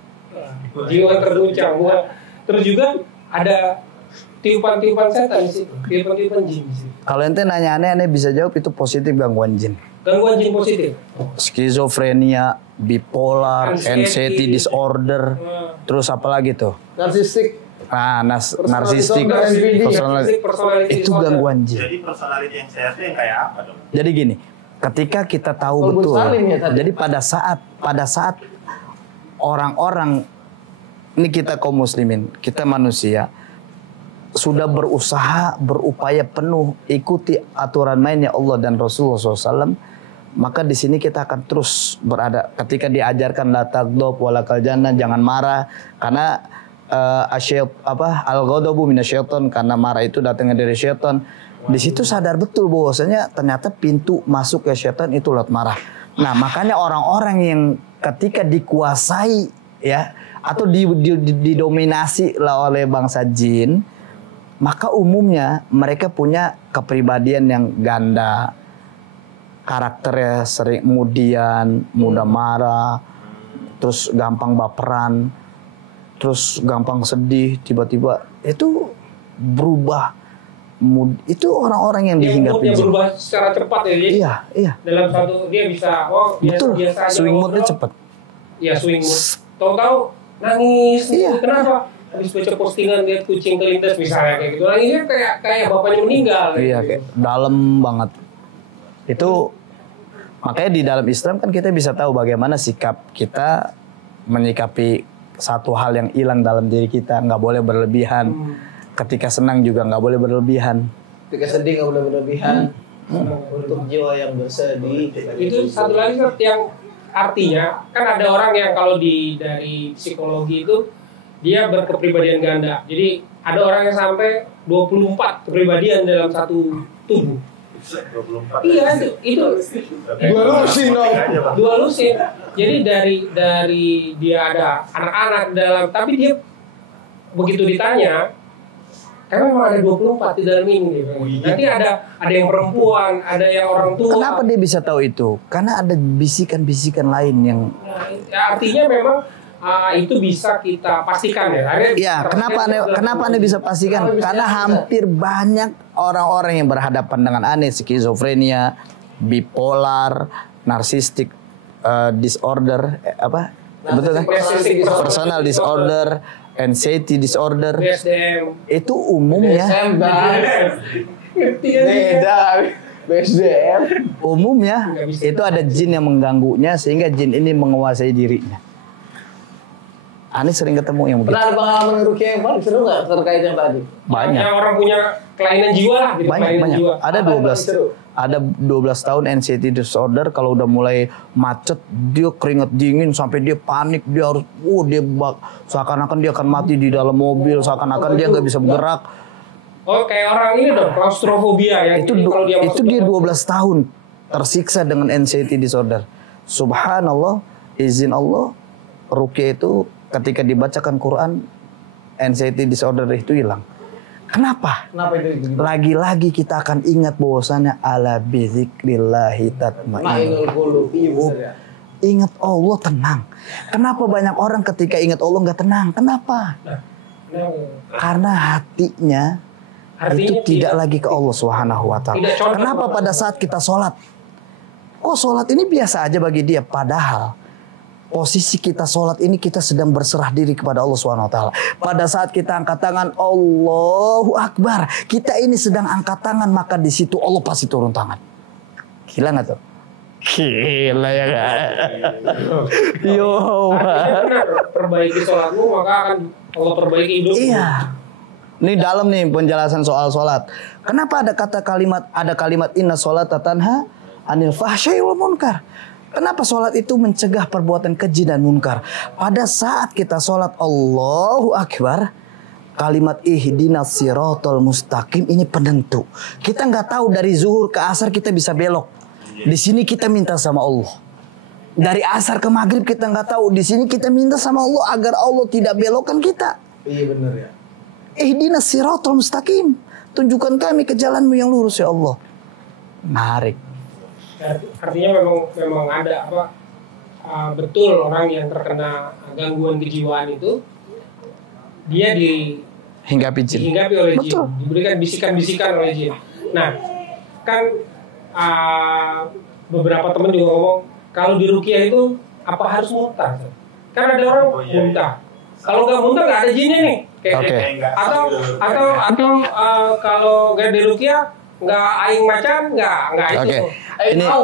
Terus juga ada tiupan-tiupan setan sih, tiupan-tiupan jin sih. Kalau ente nanya aneh bisa jawab itu positif gangguan jin. Gangguan jin positif. Skizofrenia, bipolar, anxiety disorder, terus apa lagi tuh? Narsistik. Nah, narsistik, personality itu gangguan jin. Jadi personality yang sehat itu yang kayak apa dong? Jadi gini, ketika kita tahu betul, jadi pada saat orang-orang ini kita kaum muslimin, kita manusia sudah berupaya penuh ikuti aturan mainnya Allah dan Rasulullah SAW, maka di sini kita akan terus berada. Ketika diajarkan la taghdab walakal jannah, jangan marah karena al-ghadabu minasyaiton, karena marah itu datangnya dari syaitan. Di situ sadar betul bahwasanya ternyata pintu masuk ke syaitan itu lewat marah. Nah, makanya orang-orang yang ketika dikuasai ya atau didominasi oleh bangsa jin, maka umumnya mereka punya kepribadian yang ganda, karakternya sering mudah marah, terus gampang baperan, terus gampang sedih, tiba-tiba itu berubah. Itu orang-orang yang dihinggapi jin. Berubah secara cepat ya. Iya, iya. Dalam satu dia bisa, betul. Biasa aja. Swing moodnya cepat. Iya, swing mood. Tahu-tahu nangis. Iya. Kenapa? Habis baca postingan lihat kucing kelindes misalnya kayak gitu. Nangisnya kayak bapaknya meninggal. Iya, gitu. kayak dalam banget. Itu makanya di dalam Islam kan kita bisa tahu bagaimana sikap kita menyikapi satu hal yang hilang dalam diri kita. Nggak boleh berlebihan. Ketika senang juga nggak boleh berlebihan. Ketika sedih nggak boleh berlebihan. Untuk jiwa yang bersedih. Itu satu lagi yang artinya kan ada orang yang kalau dari psikologi itu dia berkepribadian ganda. Jadi ada orang yang sampai 24 kepribadian dalam satu tubuh. 24. Iya itu. Dua lusin. Jadi dari dia ada anak-anak dalam, tapi dia begitu ditanya, karena memang ada 24 di dalam ini. Nanti ada yang perempuan, ada yang orang tua. Kenapa dia bisa tahu itu? Karena ada bisikan-bisikan lain yang. Artinya memang itu bisa kita pastikan ya. Iya, kenapa anda bisa pastikan? Karena hampir banyak orang-orang yang berhadapan dengan aneh, skizofrenia, bipolar, narsistik disorder, betul kan? Personal disorder, anxiety disorder, BSDM. itu umumnya. BSDM. Umumnya itu ada jin yang mengganggunya sehingga jin ini menguasai dirinya. Ani sering ketemu yang begitu. Pernah ada pengalaman ngerukia yang paling seru nggak terkait yang tadi? Banyak. Yang orang punya kelainan jiwa lah. Gitu, Banyak. Jiwa. Ada 12 tahun anxiety disorder. Kalau udah mulai macet, dia keringat dingin sampai dia panik, dia harus, seakan-akan dia akan mati di dalam mobil, seakan-akan dia nggak bisa bergerak. Oh, kayak orang ini dong, klaustrofobia ya. Itu dia 12 tahun tersiksa dengan anxiety disorder. Subhanallah, izin Allah, ruqyah itu ketika dibacakan Quran, anxiety disorder itu hilang. Kenapa? Kenapa itu? Lagi-lagi kita akan ingat bahwasannya ala bizikrillahi tatmainnul qulub. Ingat Allah tenang. Kenapa banyak orang ketika ingat Allah nggak tenang? Kenapa? Karena hatinya itu tidak lagi ke Allah Subhanahu wa taala. Kenapa pada saat kita sholat? Kok sholat ini biasa aja bagi dia, padahal posisi kita sholat ini kita sedang berserah diri kepada Allah Subhanahu wa taala. Pada saat kita angkat tangan Allahu Akbar, kita ini sedang angkat tangan, maka di situ Allah pasti turun tangan. Gila nggak tuh? Gila ya kan? Yo. Perbaiki sholatmu maka akan Allah perbaiki hidupmu. Iya. Ini dalam nih penjelasan soal sholat. Kenapa ada kalimat inna sholata tanha anil fahsyai wal munkar? Kenapa sholat itu mencegah perbuatan keji dan munkar? Pada saat kita sholat Allahu Akbar, kalimat ihdinas siratal mustaqim ini penentu. Kita nggak tahu dari zuhur ke asar kita bisa belok. Di sini kita minta sama Allah. Dari asar ke maghrib kita nggak tahu. Di sini kita minta sama Allah agar Allah tidak belokkan kita. Iya benar ya. Ihdinas siratal mustaqim. Tunjukkan kami ke jalanmu yang lurus ya Allah. Menarik. Artinya memang ada apa betul orang yang terkena gangguan kejiwaan itu dia Hinggapi jin. dihinggapi oleh jin, Betul. diberikan bisikan-bisikan oleh jin. Nah, kan beberapa teman juga ngomong kalau di ruqyah itu apa harus muntah? Kan ada orang muntah. Kalau nggak muntah nggak ada jinnya nih. Oke. Atau kalau nggak di ruqyah nggak aing macan nggak Oke. itu. Aing Ini mau.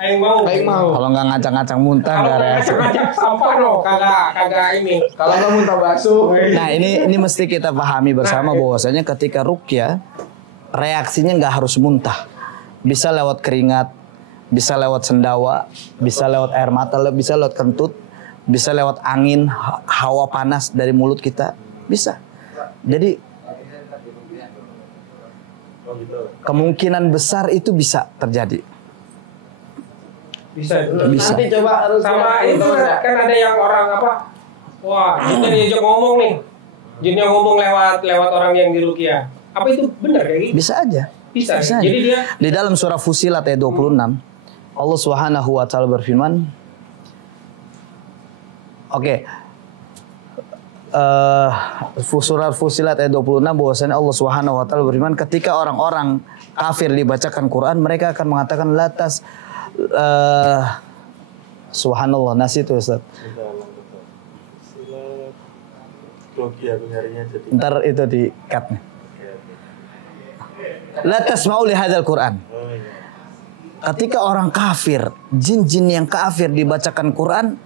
Aing mau. kalau nggak ngacang-ngacang muntah Kalau nggak reaksi. ngacak-ngacak sampah loh, kagak ini. Kalau nggak muntah basuh. Nah ini mesti kita pahami bersama bahwasanya ketika ruqyah reaksinya nggak harus muntah, bisa lewat keringat, bisa lewat sendawa, bisa lewat air mata, bisa lewat kentut, bisa lewat angin, hawa panas dari mulut kita, bisa. Jadi kemungkinan besar itu bisa terjadi. Bisa. Bisa. Nanti coba harus Sama itu kan ada yang orang apa? Wah, jinnya diajak ngomong nih. Jinnya ngomong lewat orang yang di ruqyah. Apa itu benar kayak gitu? Bisa aja. Bisa. Bisa aja. Jadi dia Di dalam surah Fusilat ayat 26, Allah Subhanahu wa taala berfirman, surah Fusilat ayat 26 bahwasanya Allah Subhanahu wa taala berfirman ketika orang-orang kafir dibacakan Quran mereka akan mengatakan latas subhanallah nasi itu Ustaz. Ntar itu di cut nih. Latas mau li hadzal Quran. Ketika orang kafir, jin-jin yang kafir dibacakan Quran,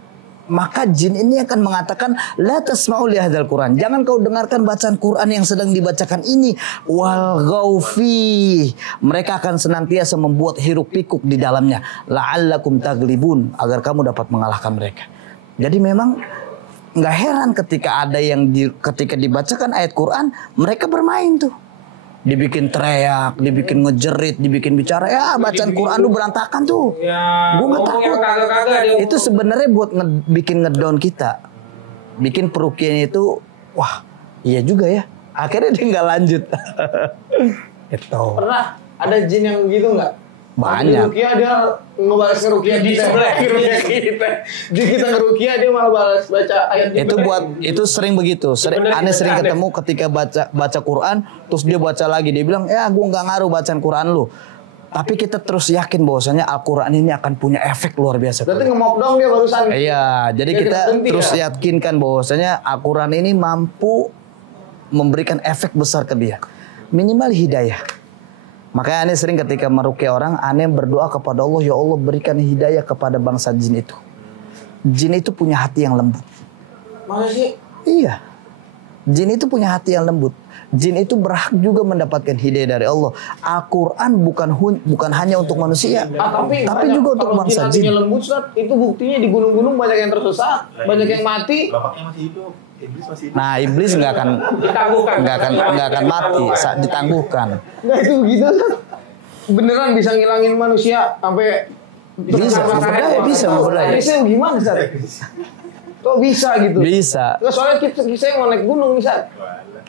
maka jin ini akan mengatakan la tasma'u li hadzal Quran. Jangan kau dengarkan bacaan Quran yang sedang dibacakan ini. Wal ghaufi. Mereka akan senantiasa membuat hiruk pikuk di dalamnya. La'allakum taglibun, agar kamu dapat mengalahkan mereka. Jadi memang nggak heran ketika ada yang ketika dibacakan ayat Quran, mereka bermain tuh. Dibikin teriak, dibikin ngejerit, dibikin bicara. Ya bacaan Quran lu berantakan tuh. ya Gue nggak ngomong yang takut. kagak-kagak dia. Itu sebenarnya buat bikin ngedown kita, bikin perukian itu, wah iya juga ya. Akhirnya dia nggak lanjut. Itu Pernah ada jin yang begitu nggak? banyak. Di ruqyah dia ngebalas ngeruqyah Di kita. sebelah. Di ruqyah kita. Di kita ngeruqyah dia malah balas baca ayat Itu sering begitu. Aneh sering ketemu ketika baca Quran, terus dia baca lagi, dia bilang, ya gue nggak ngaruh bacaan Quran lu. Tapi kita terus yakin bahwasanya Al-Quran ini akan punya efek luar biasa. Berarti ngemok dong dia barusan. Iya, jadi Ya, kita berhenti terus ya? yakinkan bahwasanya Al-Quran ini mampu memberikan efek besar ke dia. Minimal hidayah. Makanya aneh sering ketika meruqyah orang, aneh berdoa kepada Allah, ya Allah berikan hidayah kepada bangsa jin itu. Jin itu punya hati yang lembut. Mana sih? Iya. Jin itu punya hati yang lembut. Jin itu berhak juga mendapatkan hidayah dari Allah. Al-Quran bukan hanya untuk manusia, Tapi juga untuk kalau bangsa jin hatinya jin. lembut, Ustaz, itu buktinya di gunung-gunung banyak yang tersesat, banyak yang mati. Bapaknya masih hidup, iblis masih hidup. Nah, iblis nggak akan mati saat ditangguhkan. Nah itu begitu, Ustaz. Beneran bisa ngilangin manusia sampai Bisa, memberdaya. Bisa gimana, Ustaz? Kok bisa gitu? Bisa. Nggak, soalnya kita yang mau naik gunung nih, Ustaz.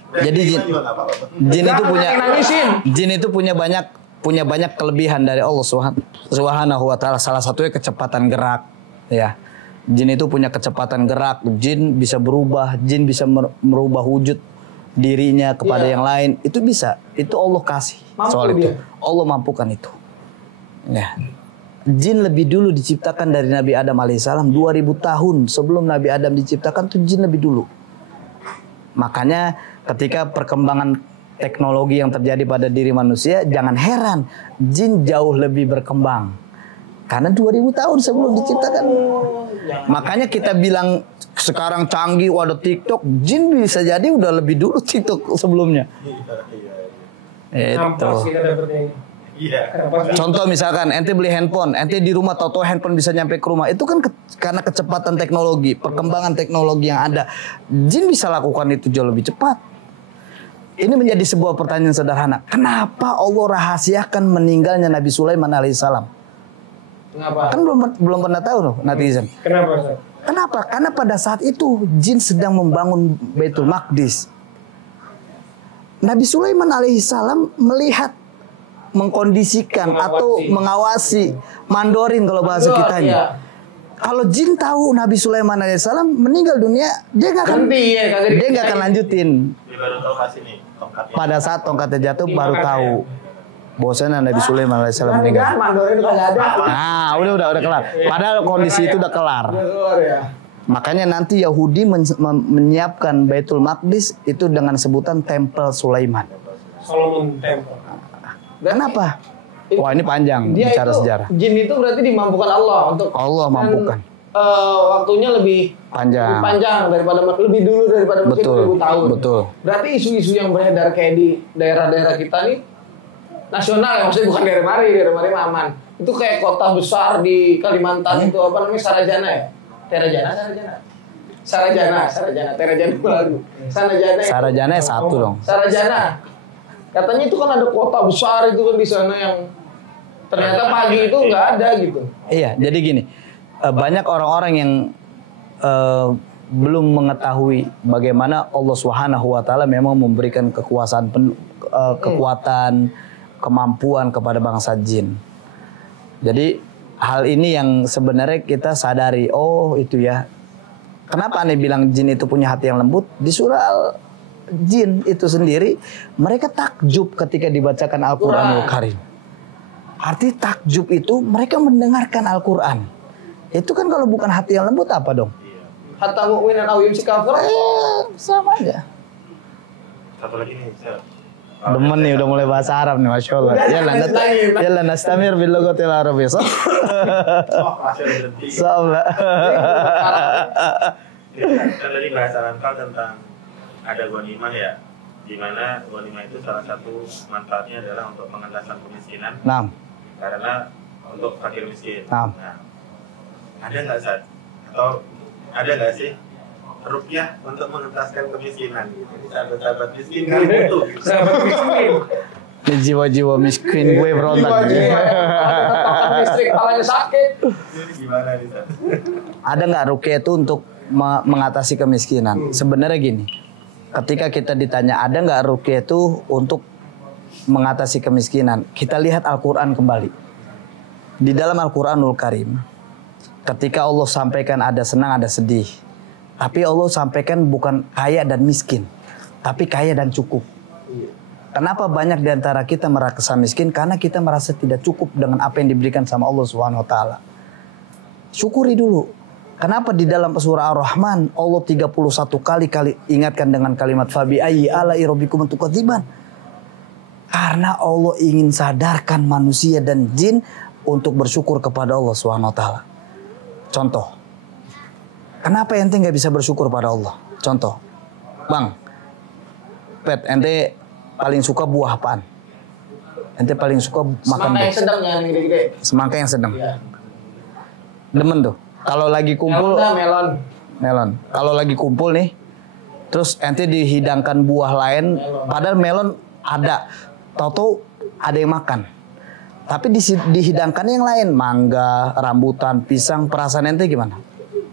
Jadi jin itu punya banyak kelebihan dari Allah Subhanahu wa taala. Salah satunya kecepatan gerak, ya. Jin itu punya kecepatan gerak, jin bisa berubah, jin bisa merubah wujud dirinya kepada yang lain. Itu bisa. Itu Allah kasih Mampu soal itu. dia. Allah mampukan itu. Ya. Jin lebih dulu diciptakan dari Nabi Adam alaihissalam 2000 tahun sebelum Nabi Adam diciptakan tuh jin lebih dulu. Makanya ketika perkembangan teknologi yang terjadi pada diri manusia, jangan heran jin jauh lebih berkembang. Karena 2000 tahun sebelum diciptakan. Makanya kita bilang sekarang canggih, waduh TikTok, jin bisa jadi udah lebih dulu TikTok sebelumnya. Nampak kita dapetnya ini. Iya. Contoh misalkan ente beli handphone, ente di rumah tahu-tahu handphone bisa nyampe ke rumah. Itu kan karena kecepatan teknologi, perkembangan teknologi yang ada. Jin bisa lakukan itu jauh lebih cepat. Ini menjadi sebuah pertanyaan sederhana. Kenapa Allah rahasiakan meninggalnya Nabi Sulaiman alaihissalam? Kenapa? Kan belum pernah tahu loh netizen. Kenapa, Ustaz? Kenapa? Karena pada saat itu jin sedang membangun Baitul Maqdis. Nabi Sulaiman alaihissalam melihat, mengkondisikan atau mengawasi, mandorin kalau bahasa kitanya. Iya. Kalau jin tahu Nabi Sulaiman alaihissalam meninggal dunia, dia nggak akan, Berhenti, ya, kagak dia nggak akan lanjutin. Dia baru tahu pas ini tongkatnya. Pada saat tongkatnya jatuh baru tahu bahwasanya Nabi Sulaiman alaihissalam meninggal. Mandorin kagak ada. Nah, udah kelar. Padahal kondisi itu udah kelar. Keluar ya. Makanya nanti Yahudi menyiapkan Baitul Maqdis itu dengan sebutan Tempel Sulaiman. Solomon Temple. Kenapa? Wah, ini panjang Dia bicara itu, sejarah. jin itu berarti dimampukan Allah untuk Allah mampukan. waktunya lebih Panjang. lebih panjang daripada lebih dulu daripada mungkin Betul, 1000 tahun. betul. Berarti isu-isu yang beredar kayak di daerah-daerah kita nih nasional ya, maksudnya bukan daerah mari mah aman. Itu kayak kota besar di Kalimantan itu apa namanya Sarajana ya? Terajana. Terajana baru. Sarajana. Sarajana satu dong. Sarajana. Katanya itu kan ada kota besar itu kan di sana yang ternyata pagi itu nggak ada gitu. Iya, jadi gini, banyak orang-orang yang belum mengetahui bagaimana Allah Subhanahu wa taala memang memberikan kekuasaan kekuatan, kemampuan kepada bangsa jin. Jadi hal ini yang sebenarnya kita sadari, oh itu ya. Kenapa aneh bilang jin itu punya hati yang lembut? Di surah jin itu sendiri mereka takjub ketika dibacakan Al-Qur'anul Karim. Arti takjub itu mereka mendengarkan Al-Qur'an. Itu kan kalau bukan hati yang lembut apa dong? Hatta mu'minan aw yumsikafir. Sama aja. Satu lagi nih, Sir. Demen nih udah mulai bahasa Arab nih, masya Allah. Yalla nastamir bil lughatil arabiyyah. Oh, masih berhenti. Sama. Kan tadi bahas Al-Anfal tentang ada ghanimah ya, di mana ghanimah itu salah satu manfaatnya adalah untuk pengentasan kemiskinan. Nah, Karena untuk fakir miskin. Nah. Ada nggak Sat? Atau ada nggak sih rupiah untuk mengentaskan kemiskinan? Ini sahabat-sahabat miskin kan butuh. Sahabat miskin. ini jiwa-jiwa miskin gue berontak. Listrik palanya sakit. Ini gimana nih Sat? Ada nggak ruqyah itu untuk mengatasi kemiskinan? Sebenarnya gini, ketika kita ditanya ada nggak ruqyah itu untuk mengatasi kemiskinan, kita lihat Al-Quran kembali. Di dalam Al-Quranul Karim, ketika Allah sampaikan ada senang ada sedih, tapi Allah sampaikan bukan kaya dan miskin, tapi kaya dan cukup. Kenapa banyak di antara kita merasa miskin? Karena kita merasa tidak cukup dengan apa yang diberikan sama Allah Subhanahu wa taala. Syukuri dulu. Kenapa di dalam surah Ar-Rahman Allah 31 kali ingatkan dengan kalimat fabi ayyi ala'i rabbikum tukadziban? Karena Allah ingin sadarkan manusia dan jin untuk bersyukur kepada Allah Subhanahu wa taala. Contoh. Kenapa ente nggak bisa bersyukur pada Allah? Contoh. Bang. Pet, ente paling suka buah apaan? Ente paling suka makan Semangka buah. yang sedang yang gede-gede. Semangka yang sedang. Iya. Demen tuh. Kalau lagi kumpul Melon. Kalau lagi kumpul nih, terus ente dihidangkan buah lain, padahal melon ada, tahu-tahu ada yang makan. Tapi dihidangkan yang lain, mangga, rambutan, pisang, perasaan ente gimana?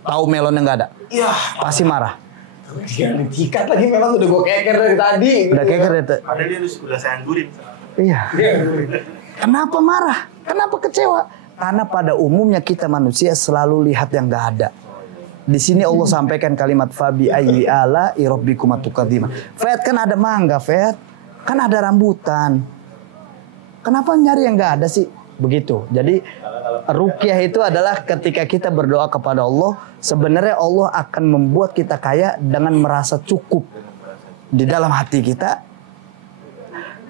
Tahu melonnya nggak ada? Iya. Pasti marah. Jangan diikat lagi melon udah gue keker dari tadi. Udah keker itu. Padahal dia udah saya anggurin. Iya. Kenapa marah? Kenapa kecewa? Karena pada umumnya kita manusia selalu lihat yang nggak ada. Di sini Allah sampaikan kalimat fabi ayyi ala'i rabbikum tukadziban. Fet, kan ada mangga, Fet. Kan ada rambutan. Kenapa nyari yang nggak ada sih? Begitu. Jadi ruqyah itu adalah ketika kita berdoa kepada Allah, sebenarnya Allah akan membuat kita kaya dengan merasa cukup di dalam hati kita.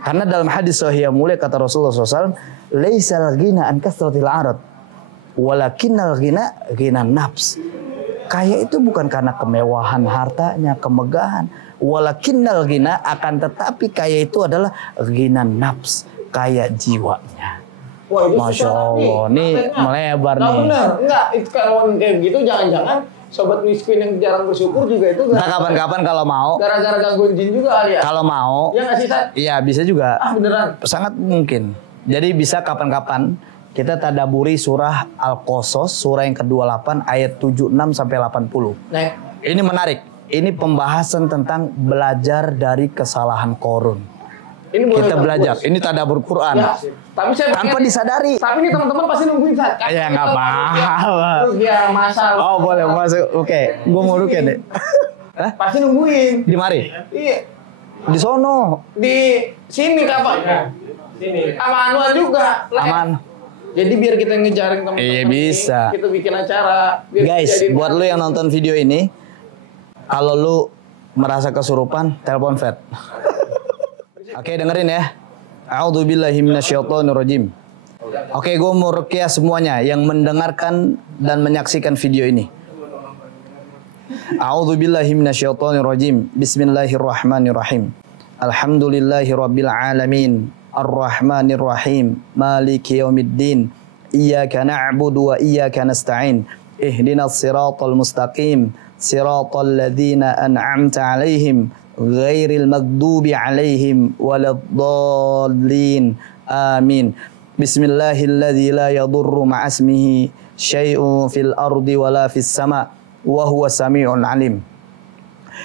Karena dalam hadis sahih yang mulia kata Rasulullah SAW, laisal ghina an kasratil arad, walakinnal ghina nafs. Kaya itu bukan karena kemewahan hartanya, kemegahan, walakinnal ghina, akan tetapi kaya itu adalah ghina nafs, kaya jiwanya. Wah, itu Masya susah Allah, nih melebar nah, nih. bener, enggak, itu kalau kayak gitu jangan-jangan sobat miskin yang jarang bersyukur juga itu Nah, kapan-kapan kalau mau, gara-gara gangguan jin juga kali ya. kalau mau, Ya nggak sih, Sat? iya bisa juga. Ah, beneran. Sangat mungkin. Jadi bisa kapan-kapan Kita tadaburi surah Al-Qasas, surah yang ke-28 ayat 76 sampai 80. Nah, Ini menarik. Ini pembahasan tentang belajar dari kesalahan Qarun. ini boleh Kita Bang, belajar. bos. Ini tadabur Quran. Ya, tapi saya Tanpa disadari. Tapi ini teman-teman pasti nungguin saat. Ya nggak apa-apa. Ya masalah. Oh boleh masuk. Oke, gue mau rukin deh. Hah? Pasti nungguin. Di mari. Iya. Di sono. Di sini kapan? Ya, sini. Sama Anwar juga. Lek. Aman. Jadi biar kita ngejaring teman-teman. Iya, ini, bisa. Kita bikin acara. Biar Guys, dijadiin- buat lu yang nonton video ini, kalau lu merasa kesurupan, telepon Fed. Oke, dengerin ya. A'udzubillahi minasyaitonirrajim. Oke, gue mau ruqyah semuanya yang mendengarkan dan menyaksikan video ini. A'udzubillahi minasyaitonirrajim. Bismillahirrahmanirrahim. Alhamdulillahirabbil alamin. Ar-Rahmanirrahim. Maliki yaumiddin. Iyyaka na'budu wa iyyaka nasta'in. Ihdinas siratal mustaqim. Siratal ladzina an'amta 'alaihim ghairil maghdubi 'alaihim waladdallin. Amin. Bismillahilladzi la yadurru ma'asmihi syai'un fil ardi wala fis sama' wa huwa samii'un 'alim.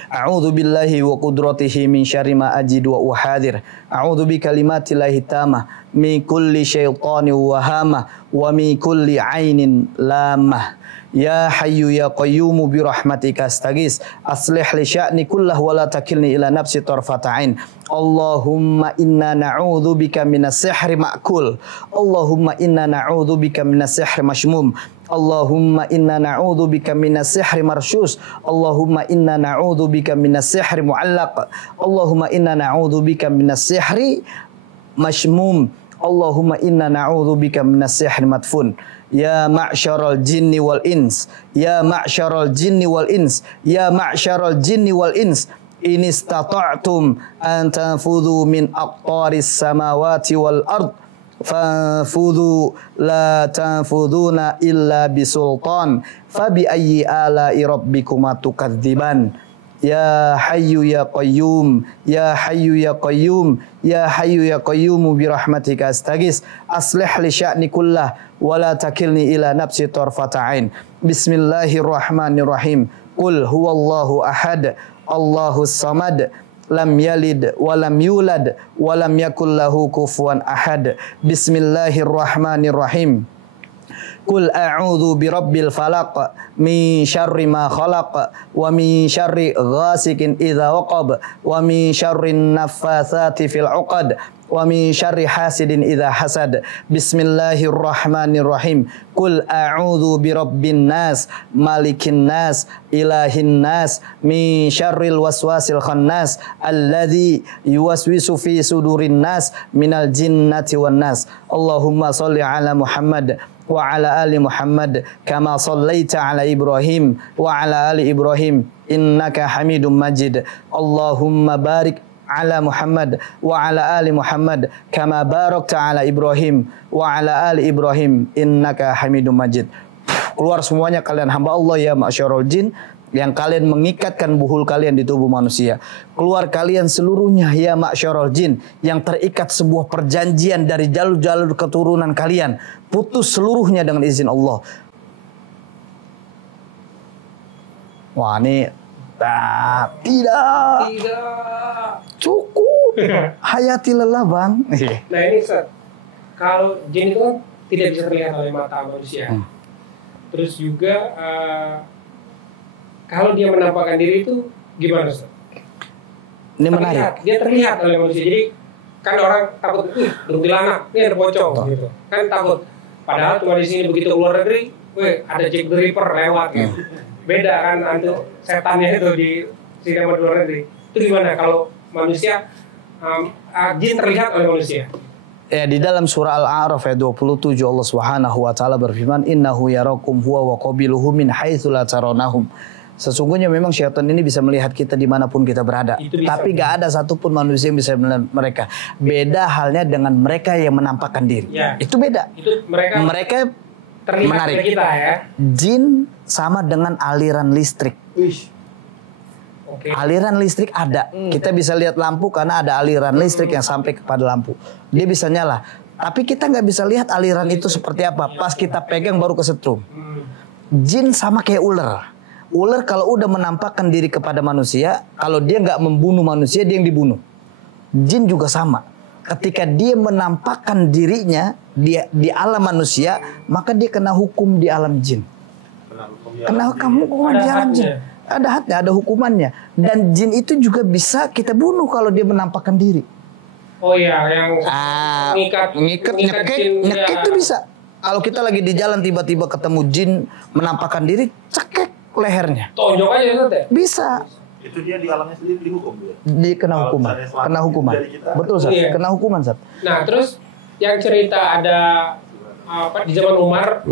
A'udzu billahi wa qudratihi min syarri ma ajidu wa uhadir. A'udzu bi kalimatillahi tamah min kulli syaitanin wahamah wa min kulli 'ainin lamah. Ya hayyu ya qayyumu bi rahmatika astaghis aslih li sya'ni kullahu wa la takilni ila nafsi tarfata ain. Allahumma inna na'udzu bika minas sihri ma'kul. Allahumma inna na'udzu bika minas sihri mashmum. Allahumma inna na'udzu bika minas sihri marsyus. Allahumma inna na'udzu bika minas sihri mu'allaq. Allahumma inna na'udzu bika minas sihri mashmum. Allahumma inna na'udzu bika minas sihri madfun. Ya ma'syaral jinni wal ins. Ya ma'syaral jinni wal ins. Ya ma'syaral jinni wal ins. In istata'tum an tanfudhu min aqtaris samawati wal ard fanfudhu la tanfudhuna illa bisultan fabi ayyi ala'i rabbikuma tukadziban. Ya hayyu ya qayyum, ya hayyu ya qayyum, ya hayyu ya qayyum bi rahmatika astaghis aslih li sya'ni kullah wa la takilni ila nafsi tarfata ain. Bismillahirrahmanirrahim. Qul huwallahu ahad, Allahus samad, lam yalid wa lam yulad wa lam yakul lahu kufuwan ahad. Bismillahirrahmanirrahim. Qul a'udzu birabbil falaq min syarri ma khalaq wa min syarri ghasikin idza waqab wa min syarrin naffatsati fil 'uqad wa min syarri hasidin idza hasad. Bismillahirrahmanirrahim. Qul a'udzu birabbin nas malikin nas ilahin nas min syarril waswasil khannas alladzi yuwaswisu fi sudurin nas minal jinnati wan nas. Allahumma shalli ala Muhammad wa ala ali Muhammad kama sallaita ala Ibrahim wa ala ali Ibrahim innaka Hamidum Majid. Allahumma barik ala Muhammad wa ala ali Muhammad kama barakta ala Ibrahim wa ala ali Ibrahim innaka Hamidum Majid. Keluar semuanya kalian hamba Allah ya ma'syarul jin yang kalian mengikatkan buhul kalian di tubuh manusia. Keluar kalian seluruhnya ya ma'syarul jin yang terikat sebuah perjanjian dari jalur-jalur keturunan kalian. Putus seluruhnya dengan izin Allah. Wah ini tidak cukup. Hayati lelah bang. Nah ini Ustaz, kalau jin itu kan tidak bisa terlihat oleh mata manusia. Terus juga kalau dia menampakkan diri itu gimana Ustaz? Ini menarik. Dia terlihat oleh manusia. Jadi kan orang takut kuntilanak, ini ada pocong gitu. Kan takut. Padahal cuma di sini begitu keluar negeri, ada Jack the Ripper lewat gitu. Beda kan untuk setannya itu di sini sama luar negeri. Itu gimana kalau manusia jin terlihat oleh manusia? Ya di dalam surah Al-A'raf ayat 27 Allah Subhanahu wa taala berfirman innahu yarakum huwa wa qabiluhu min haitsu la tarawnahum. Sesungguhnya memang syaitan ini bisa melihat kita dimanapun kita berada. Tapi gak ada satupun manusia yang bisa melihat mereka. Beda halnya dengan mereka yang menampakkan diri. Ya. Itu beda. Itu mereka terlihat menarik. dari kita ya. Jin sama dengan aliran listrik. Oke. Aliran listrik ada. Kita bisa lihat lampu karena ada aliran listrik yang sampai kepada lampu. Dia bisa nyala. Tapi kita nggak bisa lihat aliran itu seperti apa. Pas kita pegang baru kesetrum. Jin sama kayak ular. Ular kalau udah menampakkan diri kepada manusia, kalau dia nggak membunuh manusia, dia yang dibunuh. Jin juga sama. Ketika dia menampakkan dirinya di alam manusia, maka dia kena hukum di alam jin. Kena hukuman di alam jin. Ada hadnya, ada hukumannya. Dan jin itu juga bisa kita bunuh kalau dia menampakkan diri. Oh iya, yang ngikat, nyekek itu bisa. Kalau kita lagi di jalan tiba-tiba ketemu jin menampakkan diri, cekek lehernya. Tonjok aja Ustaz. Bisa. Itu dia di alamnya sendiri dihukum dia. Kena hukuman. Kena hukuman. Betul, Sat. Iya. Kena hukuman, Sat. Nah, terus yang cerita ada di zaman Umar,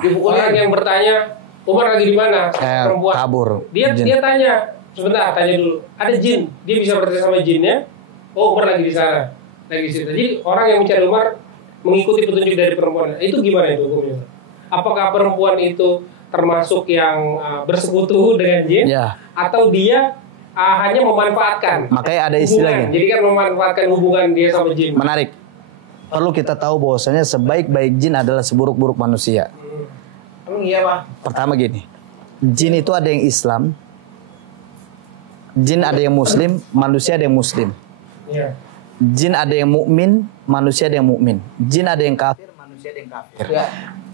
orang yang bertanya, Umar lagi di mana? Perempuan kabur. Dia tanya, sebentar, tanya dulu. Ada jin, dia bisa bertanya sama jinnya. Oh, Umar lagi di sana, lagi di situ. Jadi orang yang mencari Umar mengikuti petunjuk dari perempuan. Itu gimana itu hukumnya? Apakah perempuan itu termasuk yang bersekutu dengan jin, atau dia hanya memanfaatkan? Makanya ada istilahnya. Jadi kan memanfaatkan hubungan dia sama jin. Menarik. Perlu kita tahu bahwasanya sebaik-baik jin adalah seburuk-buruk manusia. Emang iya, Pak? Pertama gini, jin itu ada yang Islam, jin ada yang Muslim, manusia ada yang Muslim. Iya. Jin ada yang mukmin, manusia ada yang mukmin. Jin ada yang kafir, manusia ada yang kafir. Ya.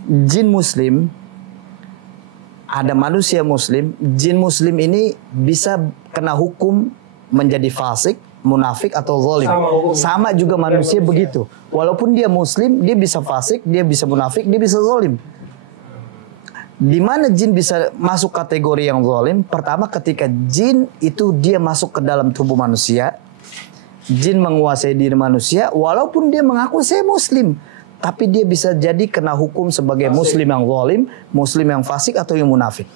Jin Muslim, ada manusia Muslim. Jin Muslim ini bisa kena hukum menjadi fasik, munafik atau zalim. Sama juga manusia begitu. Walaupun dia Muslim, dia bisa fasik, dia bisa munafik, dia bisa zalim. Di mana jin bisa masuk kategori yang zalim? Pertama, ketika jin itu dia masuk ke dalam tubuh manusia. Jin menguasai diri manusia, walaupun dia mengaku saya Muslim, tapi dia bisa jadi kena hukum sebagai Muslim yang zalim, Muslim yang fasik atau yang munafik.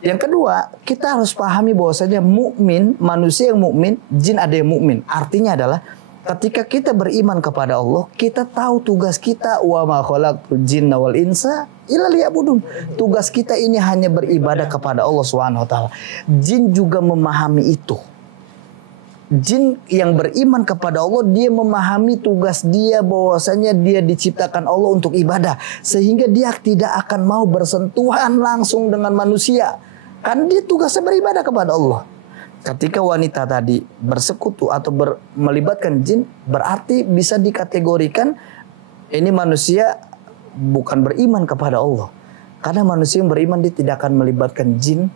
Yang kedua, kita harus pahami bahwasanya mukmin, manusia yang mukmin, jin ada yang mukmin. Artinya adalah ketika kita beriman kepada Allah, kita tahu tugas kita, wa ma khalaqtul jinna wal insa illa liya'budun. Tugas kita ini hanya beribadah kepada Allah Subhanahu wa taala. Jin juga memahami itu. Jin yang beriman kepada Allah, dia memahami tugas dia bahwasanya dia diciptakan Allah untuk ibadah. Sehingga dia tidak akan mau bersentuhan langsung dengan manusia. Karena dia tugasnya beribadah kepada Allah. Ketika wanita tadi bersekutu atau melibatkan jin, berarti bisa dikategorikan ini manusia bukan beriman kepada Allah. Karena manusia yang beriman dia tidak akan melibatkan jin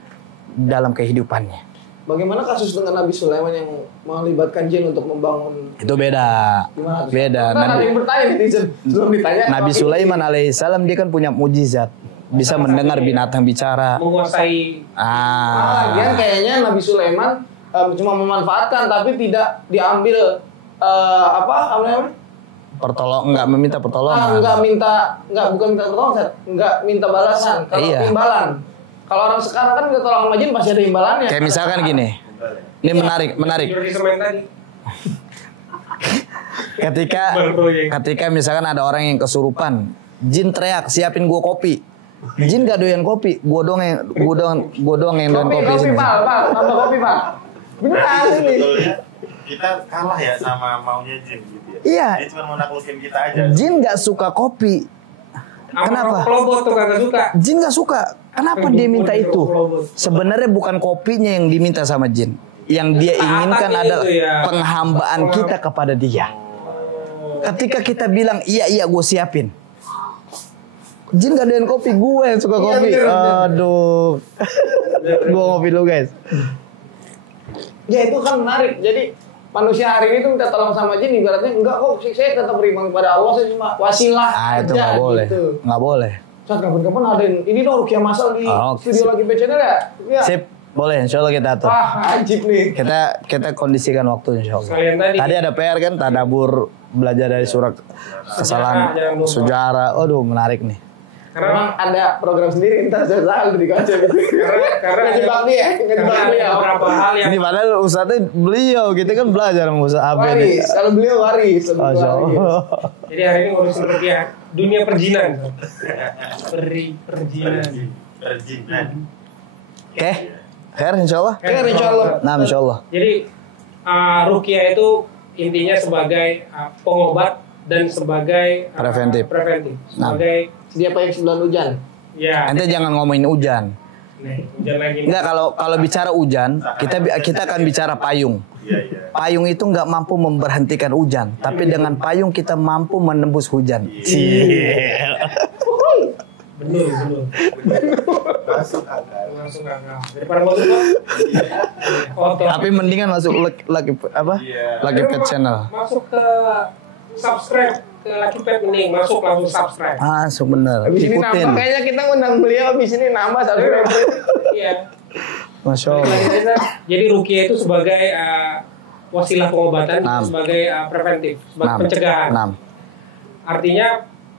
dalam kehidupannya. Bagaimana kasus dengan Nabi Sulaiman yang melibatkan jin untuk membangun? Itu beda. Gimana? Beda. Ada yang bertanya netizen sebelum ditanya. Nabi Sulaiman alaihissalam dia kan punya mujizat, bisa mendengar binatang bicara, menguasai. Lagian kayaknya Nabi Sulaiman cuma memanfaatkan tapi tidak diambil enggak meminta pertolongan. Bukan minta pertolongan, enggak minta balasan. Kalau imbalan. Kalau orang sekarang kan minta tolong sama jin pasti ada imbalannya. Kayak misalkan gini. Ini menarik. Ketika misalkan ada orang yang kesurupan, jin teriak, siapin gua kopi. Jin gak doyan kopi, gua doang yang doyan kopi. Kopi, Pak. Tambah kopi, Pak. Beneran ini. Kita kalah ya sama maunya jin gitu ya. Iya. Dia cuma mau naklukin kita aja. Jin gak suka kopi. Kenapa? Kelobot tuh kagak suka. Jin gak suka. Kenapa dia minta itu? Sebenarnya bukan kopinya yang diminta sama jin. Yang dia inginkan adalah penghambaan kita kepada dia. Ketika kita bilang iya gue siapin. Jin gak doyan kopi, gue yang suka kopi. Aduh. Gue ngopi dulu guys. Ya itu kan menarik. Jadi manusia hari ini tuh minta tolong sama jin, ibaratnya enggak kok, saya tetap beriman kepada Allah, saya cuma wasilah aja. Itu nggak boleh, gitu. Nggak boleh. Saat kapan-kapan ada ini dong rukyah masal di studio lagi channel ya? Sip, boleh, insya Allah kita atur. Ajib nih. Kita kondisikan waktu insya Allah. Tadi ada PR kan, tadabur belajar dari surat kesalahan sejarah. Aduh menarik nih. Karena ada program sendiri entar saya di kaca gitu. Karena ngejebak dia, beberapa hal yang ini padahal ustadznya beliau kita kan belajar sama Ustaz Abed. Waris, kalau beliau waris. Jadi hari ini ngurusin dunia perjinan. Perjinan. Oke. Khair insyaallah. Nah insyaallah. Jadi ruqyah itu intinya sebagai pengobat dan sebagai Preventif. sebagai Dia paling sebelum hujan. ya. Ente jangan ngomongin hujan. Nih, hujan lagi. Enggak, kalau bicara hujan, kita akan bicara payung. Iya. Payung itu nggak mampu memberhentikan hujan, tapi dengan payung kita mampu menembus hujan. Bener. Masuk akal. Masuk akal. Daripada masuk kotor. Tapi mendingan masuk Lucky Pet Channel. Masuk ke subscribe ke Lucky Pet ini, masuk langsung subscribe. Masuk bener. Habis ini Ikutin. nambah, kayaknya kita undang beliau habis ini nambah subscriber. Iya. Masya Allah. Jadi ruqyah itu sebagai wasilah pengobatan, Enam. sebagai preventif, sebagai pencegahan. 6. Artinya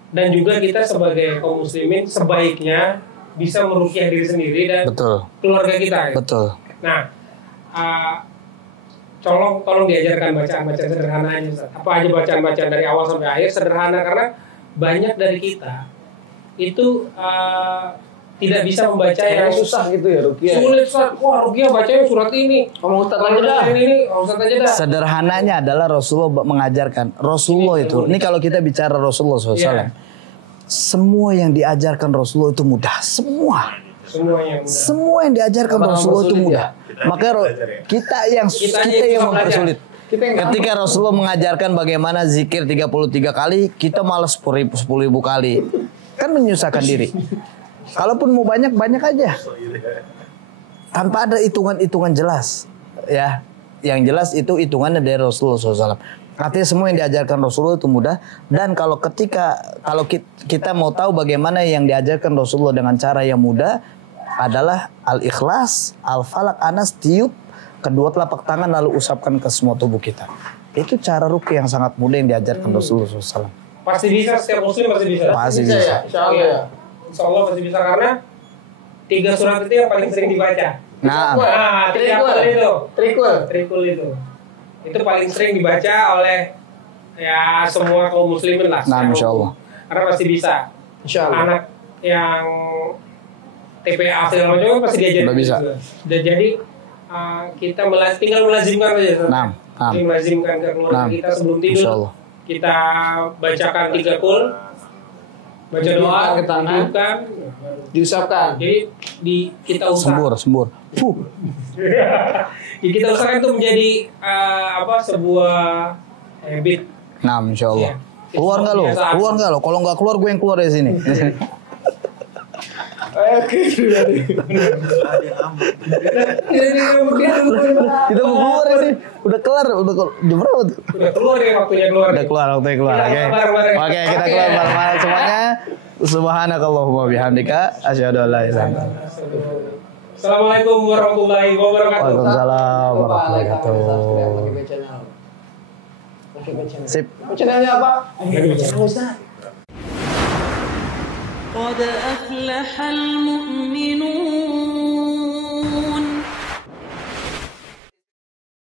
dan juga kita sebagai kaum muslimin sebaiknya bisa meruqyah diri sendiri dan Betul. keluarga kita. Gitu. Betul. Nah, tolong diajarkan bacaan-bacaan sederhana aja, Ustaz. Apa aja bacaan-bacaan dari awal sampai akhir sederhana, karena banyak dari kita itu tidak bisa membaca yang Susah gitu ya Rukiah. sulit. Ustaz. Wah, ruqyah bacanya surat ini. Ngomong Ustaz Kalau aja dah. ini, Ustaz aja dah. Sederhananya adalah Rasulullah mengajarkan. Rasulullah itu, ini kalau kita bicara Rasulullah SAW, Iya. semua yang diajarkan Rasulullah itu mudah. Semua yang diajarkan Apa Rasulullah itu sulit mudah. Makanya kita yang mempersulit. Ketika Rasulullah mengajarkan bagaimana zikir 33 kali, kita malas 10.000 kali. Kan menyusahkan diri. Kalaupun mau banyak aja. Tanpa ada hitungan-hitungan jelas. Ya, yang jelas itu hitungannya dari Rasulullah SAW. Artinya semua yang diajarkan Rasulullah itu mudah. Dan kalau kita mau tahu bagaimana yang diajarkan Rasulullah dengan cara yang mudah, adalah Al-Ikhlas, Al-Falaq, Anas, tiup kedua telapak tangan lalu usapkan ke semua tubuh kita. Itu cara ruqyah yang sangat mudah yang diajarkan Rasulullah SAW. Pasti bisa, setiap muslim pasti bisa. Pasti Bisa bisa. ya, insya Allah ya. Insya Allah pasti bisa, karena 3 surat itu yang paling sering dibaca. Nah, Trikul itu. Itu paling sering dibaca oleh ya semua kaum muslimin lah. Nah, secara insya Allah. umum. Karena pasti bisa. Insya Allah. Anak yang TPA segala macam pasti diajarin. Udah bisa. Dan jadi kita tinggal melazimkan aja. Nah. Melazimkan ke keluarga Nah. kita sebelum Insya tidur. Allah. Kita bacakan 3 kul, baca doa, Ke tangan. tiupkan. Diusapkan. Jadi kita usaha. Sembur. Ya, kita usahakan itu menjadi sebuah habit. Nah, insya Allah. Iya. Keluar nggak lo? Kebiasaan. Keluar nggak lo? Kalau nggak keluar, gue yang keluar dari sini. Kita mau keluar ini. Udah kelar. Jam berapa tuh? Udah keluar ya waktunya keluar. Udah keluar waktunya keluar. Iya, Oke. bareng-bareng. Oke, kita keluar bareng-bareng semuanya. Subhanakallahumma bihamdika asyhadu an la ilaha illa anta. Assalamualaikum warahmatullahi wabarakatuh. Waalaikumsalam warahmatullahi wabarakatuh. Sip. Channelnya apa? قد أفلح المؤمنون